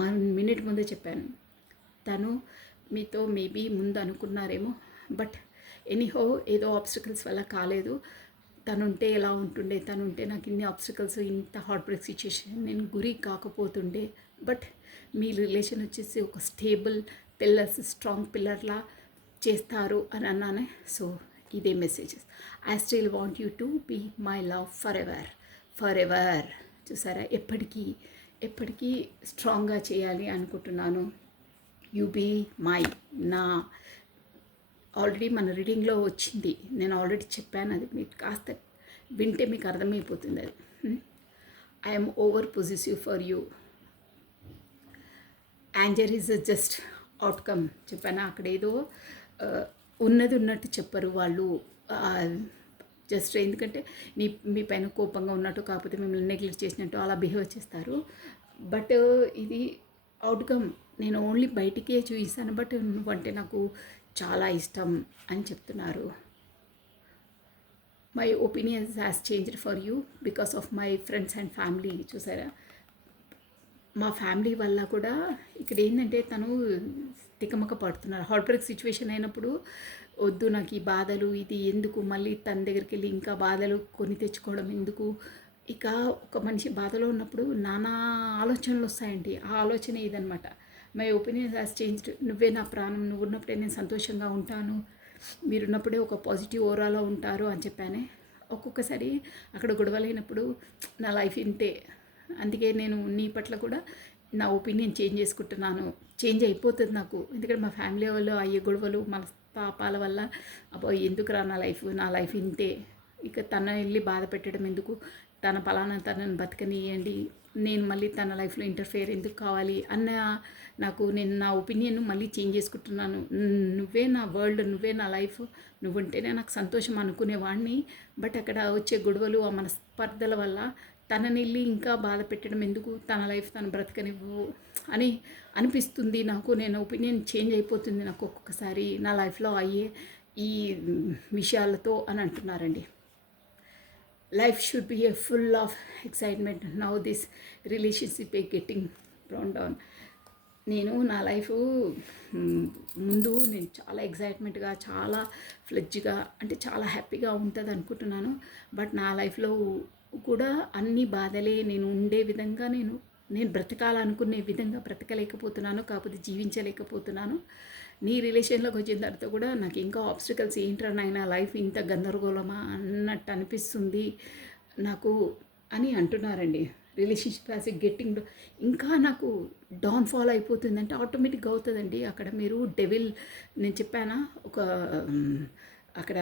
1 minute ముందే చెప్పాను. తను మీతో మేబీ ముందు అనుకున్నారేమో, బట్ ఎనీహో ఏదో ఆబ్స్టికల్స్ వల్ల కాలేదు. తనుంటే ఎలా ఉంటుండే, తనుంటే నాకు ఇన్ని ఆబ్స్టికల్స్, ఇంత హార్ట్ బ్రేక్ సిచ్యుయేషన్ నేను గురి కాకపోతుండే. బట్ మీ రిలేషన్ వచ్చేసి ఒక స్టేబుల్ పిల్లర్స్, స్ట్రాంగ్ పిల్లర్లా చేస్తారు అని అన్నానే. సో ఇదే messages. I still want you to be my love forever, forever. చూసారా, ఎప్పటికీ ఎప్పటికీ స్ట్రాంగ్గా చేయాలి అనుకుంటున్నాను. యూ బీ మై, నా ఆల్రెడీ మన రీడింగ్లో వచ్చింది, నేను ఆల్రెడీ చెప్పాను. అది మీకు కాస్త వింటే మీకు అర్థమైపోతుంది. అది I'm over positive for you. Anger is just outcome చెప్పాను. అక్కడ ఏదో ఉన్నది ఉన్నట్టు చెప్పరు వాళ్ళు. జస్ట్ ఎందుకంటే మీ పైన కోపంగా ఉన్నట్టు, కాకపోతే మిమ్మల్ని నెగ్లెక్ట్ చేసినట్టు అలా బిహేవ్ చేస్తారు. బట్ ఇది అవుట్కమ్. నేను ఓన్లీ బయటికే చూపిస్తాను, బట్ నువ్వంటే నాకు చాలా ఇష్టం అని చెప్తున్నారు. My opinions has changed for you because of my friends and family. చూసారా, మా ఫ్యామిలీ వల్ల కూడా ఇక్కడ ఏంటంటే తను తికమక పడుతున్నారు. హార్ట్ బ్రేక్ సిచ్యువేషన్ అయినప్పుడు వద్దు నాకు ఈ బాధలు, ఇది ఎందుకు, మళ్ళీ తన దగ్గరికి వెళ్ళి ఇంకా బాధలు కొని తెచ్చుకోవడం ఎందుకు. ఇక ఒక మనిషి బాధలో ఉన్నప్పుడు నానా ఆలోచనలు వస్తాయండి. ఆ ఆలోచన ఇదనమాట. My opinion has changed. నువ్వే నా ప్రాణం, నువ్వు ఉన్నప్పుడే నేను సంతోషంగా ఉంటాను, మీరున్నప్పుడే ఒక పాజిటివ్ ఓరాలో ఉంటారు అని చెప్పానే. ఒక్కొక్కసారి అక్కడ గొడవలైనప్పుడు నా లైఫ్ ఇంతే, అందుకే నేను నీ పట్ల కూడా నా ఒపీనియన్ చేంజ్ చేసుకుంటున్నాను. చేంజ్ అయిపోతుంది నాకు, ఎందుకంటే మా ఫ్యామిలీ వాళ్ళు అయ్యే గొడవలు మన పాపాల వల్ల అబ్బో ఎందుకురా నా లైఫ్ ఇంతే, ఇక తన వెళ్ళి బాధ పెట్టడం ఎందుకు, తన పలానా తనని బతకనియండి, నేను మళ్ళీ తన లైఫ్లో ఇంటర్ఫియర్ ఎందుకు కావాలి అన్న నేను నా ఒపీనియన్ మళ్ళీ చేంజ్ చేసుకుంటున్నాను. నువ్వే నా వరల్డ్, నువ్వే నా లైఫ్, నువ్వుంటేనే నాకు సంతోషం అనుకునేవాడిని. బట్ అక్కడ వచ్చే గొడవలు, ఆ మనస్పర్ధల వల్ల తనని వెళ్ళి ఇంకా బాధ పెట్టడం ఎందుకు, తన లైఫ్ తను బ్రతకనివ్వు అని అనిపిస్తుంది నాకు. నేను ఒపీనియన్ చేంజ్ అయిపోతుంది నాకు ఒక్కొక్కసారి నా లైఫ్లో అయ్యే ఈ విషయాలతో అని అంటున్నారండి. Life should be A full of excitement. Now this relationship A getting brown down. నేను నా లైఫ్ ముందు నేను చాలా ఎక్సైట్మెంట్గా, చాలా ఫ్లెడ్జ్గా, అంటే చాలా హ్యాపీగా ఉంటుంది అనుకుంటున్నాను. బట్ నా లైఫ్లో కూడా అన్ని బాధలే. నేను ఉండే విధంగా నేను బ్రతకాలనుకునే విధంగా బ్రతకలేకపోతున్నాను, కాకపోతే జీవించలేకపోతున్నాను. నీ రిలేషన్లోకి వచ్చిన తర్వాత కూడా నాకు ఇంకా ఆబ్స్టికల్స్ ఏంట్రా నాయనా, లైఫ్ ఇంత గందరగోళమా అన్నట్టు అనిపిస్తుంది నాకు అని అంటున్నారండి. రిలేషన్షిప్ యాజ్ ఎ గెట్టింగ్ ఇంకా నాకు డౌన్ఫాల్ అయిపోతుందంటే ఆటోమేటిక్గా అవుతుందండి. అక్కడ మీరు డెవిల్, నేను చెప్పానా ఒక అక్కడ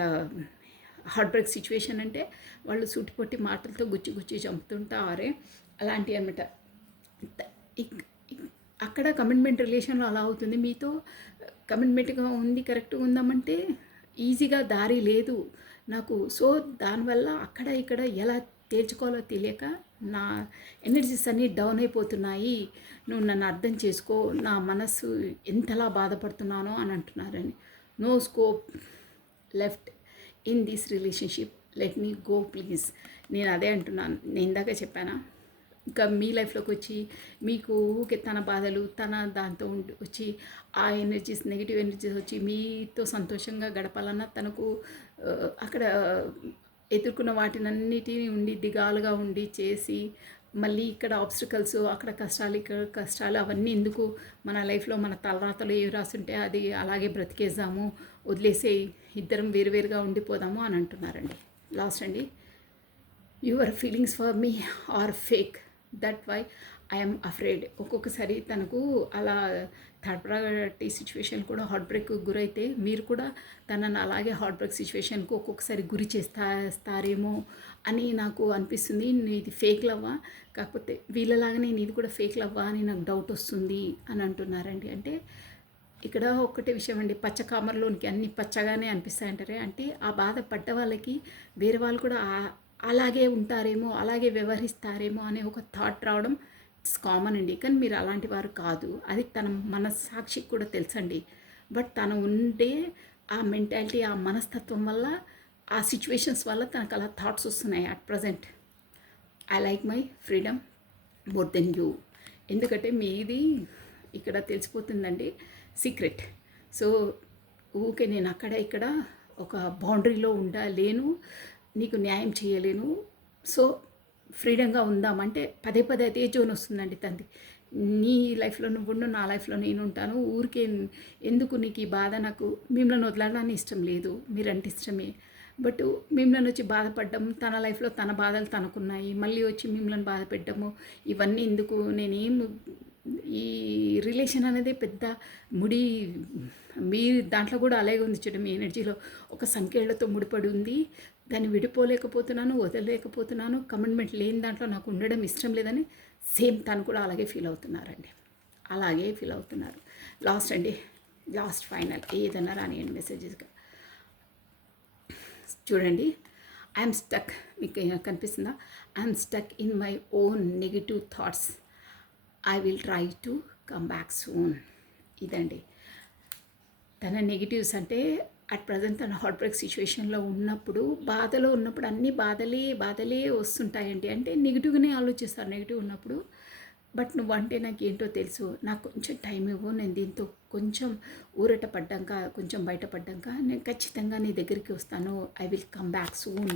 హార్ట్ బ్రేక్ సిచ్యువేషన్ అంటే వాళ్ళు సూటిపొట్టి మాటలతో గుచ్చి చంపుతుంటారే, అలాంటివి అనమాట. అక్కడ కమిట్మెంట్ రిలేషన్లో అలా అవుతుంది. మీతో కమిట్మెంట్గా ఉంది, కరెక్ట్గా ఉందామంటే ఈజీగా దారి లేదు నాకు. సో దానివల్ల అక్కడ ఇక్కడ ఎలా తేల్చుకోవాలో తెలియక నా ఎనర్జీస్ అన్నీ డౌన్ అయిపోతున్నాయి. నువ్వు నన్ను అర్థం చేసుకో, నా మనస్సు ఎంతలా బాధపడుతున్నానో అని అంటున్నారని. No scope left in this relationship, let me go please. నేను అదే అంటున్నాను. నేను ఇందాక చెప్పానా, ఇంకా మీ లైఫ్లోకి వచ్చి మీకు తన బాధలు, తన దాంతో వచ్చి ఆ ఎనర్జీస్, నెగిటివ్ ఎనర్జీస్ వచ్చి మీతో సంతోషంగా గడపాలన్నా తనకు అక్కడ ఎదుర్కొన్న వాటినన్నిటినీ ఉండి దిగాలుగా ఉండి చేసి, మళ్ళీ ఇక్కడ ఆబ్స్టికల్స్, అక్కడ కష్టాలు, ఇక్కడ కష్టాలు, అవన్నీ ఎందుకు, మన లైఫ్లో మన తలరాతలు ఏవి రాసుంటే అది అలాగే బ్రతికేద్దాము, వదిలేసే, ఇద్దరం వేరువేరుగా ఉండిపోదాము అని అంటున్నారండి. లాస్ట్ అండి, your feelings for me are fake, that why I'm afraid. ఒక్కొక్కసారి తనకు అలా థర్డ్ పార్టీ సిచ్యువేషన్ కూడా హార్ట్ బ్రేక్ గురైతే మీరు కూడా తనని అలాగే హార్ట్ బ్రేక్ సిచ్యువేషన్కు ఒక్కొక్కసారి గురి చేస్తారేమో అని నాకు అనిపిస్తుంది. ఇది ఫేక్ లవ్వా, కాకపోతే వీళ్ళలాగానే నీది కూడా ఫేక్ లవ్వా అని నాకు డౌట్ వస్తుంది అని అంటున్నారండి. అంటే ఇక్కడ ఒక్కటే విషయం అండి, పచ్చ కామర్లోనికి అన్ని పచ్చగానే అనిపిస్తాయంటారే, అంటే ఆ బాధ పడ్డ వాళ్ళకి వేరే వాళ్ళు కూడా అలాగే ఉంటారేమో, అలాగే వ్యవహరిస్తారేమో అనే ఒక థాట్ రావడం ఇట్స్ కామన్ అండి. కానీ మీరు అలాంటి వారు కాదు, అది తన మనస్సాక్షికి కూడా తెలుసండి. బట్ తను ఉండే ఆ మెంటాలిటీ, ఆ మనస్తత్వం వల్ల, ఆ సిచ్యువేషన్స్ వల్ల తనకు అలా థాట్స్ వస్తున్నాయి at present. I like my freedom more than you. ఎందుకంటే మీది ఇక్కడ తెలిసిపోతుందండి, సీక్రెట్. సో ఊకే నేను అక్కడ ఇక్కడ ఒక బౌండరీలో ఉండలేను, నీకు న్యాయం చేయలేను. సో ఫ్రీడంగా ఉందామంటే పదే పదే అదే జోన్ వస్తుందండి తంది. నీ లైఫ్లో నువ్వు ఉండు, నా లైఫ్లో నేను ఉంటాను, ఊరికే ఎందుకు నీకు ఈ బాధ, నాకు మిమ్మల్ని వదలడానికి ఇష్టం లేదు, మీరంటే ఇష్టమే. బట్ మిమ్మల్ని వచ్చి బాధపడ్డం, తన లైఫ్లో తన బాధలు తనకున్నాయి, మళ్ళీ వచ్చి మిమ్మల్ని బాధ పెట్టడము, ఇవన్నీ ఎందుకు. నేనేం ఈ రిలేషన్ అనేది పెద్ద ముడి, మీ దాంట్లో కూడా అలాగే ఉంది చూడండి, మీ ఎనర్జీలో ఒక సంఖ్యలతో ముడిపడి ఉంది. దాన్ని విడిపోలేకపోతున్నాను, వదలలేకపోతున్నాను, కమిట్మెంట్ లేని దాంట్లో నాకు ఉండడం ఇష్టం లేదని సేమ్ తను కూడా అలాగే ఫీల్ అవుతున్నారండి, అలాగే ఫీల్ అవుతున్నారు. లాస్ట్ అండి, లాస్ట్ ఫైనల్ ఏదన్నా రానియండి మెసేజెస్గా చూడండి. ఐఎమ్ స్టక్, మీకు కనిపిస్తుందా? I'm stuck in my own negative thoughts, I will try to come back soon. ఇదండి తన నెగిటివ్స్. అంటే అట్ ప్రజెంట్ తన హార్ట్ బ్రేక్ సిచ్యువేషన్లో ఉన్నప్పుడు, బాధలో ఉన్నప్పుడు అన్ని బాధలే వస్తుంటాయండి. అంటే నెగిటివ్గానే ఆలోచిస్తారు నెగిటివ్ ఉన్నప్పుడు. బట్ నువ్వంటే నాకు ఏంటో తెలుసు, నాకు కొంచెం టైం ఇవ్వు, నేను దీంతో కొంచెం ఊరట పడ్డాక, కొంచెం బయటపడ్డాక నేను ఖచ్చితంగా నీ దగ్గరికి వస్తాను, I will come back soon,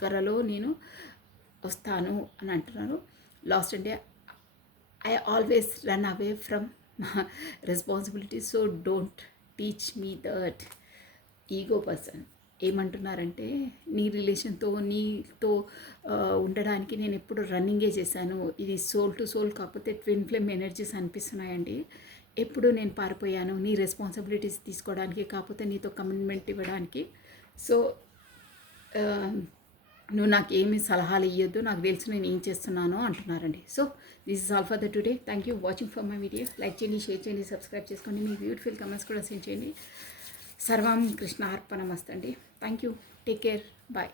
త్వరలో నేను వస్తాను అని అంటున్నారు. లాస్ట్ అంటే I always run away from responsibility, so don't teach me that ego person. ఏమంటున్నారంటే నీ రిలేషన్తో, నీతో ఉండడానికి నేను ఎప్పుడు రన్నింగే చేశాను, ఇది సోల్ టు సోల్ కాకపోతే ట్విన్ ఫ్లేమ్ ఎనర్జీస్ అనిపిస్తున్నాయండి. ఎప్పుడు నేను పారిపోయాను నీ రెస్పాన్సిబిలిటీస్ తీసుకోవడానికి, కాకపోతే నీతో కమిట్మెంట్ ఇవ్వడానికి. సో నువ్వు నాకు ఏమి సలహాలు ఇవ్వద్దు, నాకు తెలుసు నేను ఏం చేస్తున్నానో అంటున్నారండి. So this is all for the today. Thank you watching for my video. Like చేయండి, షేర్ చేయండి, సబ్స్క్రైబ్ చేసుకోండి, మీ బ్యూటిఫుల్ కమెంట్స్ కూడా సెండ్ చేయండి. సర్వం కృష్ణ అర్పణమస్తు అండి. Thank you, take care, bye.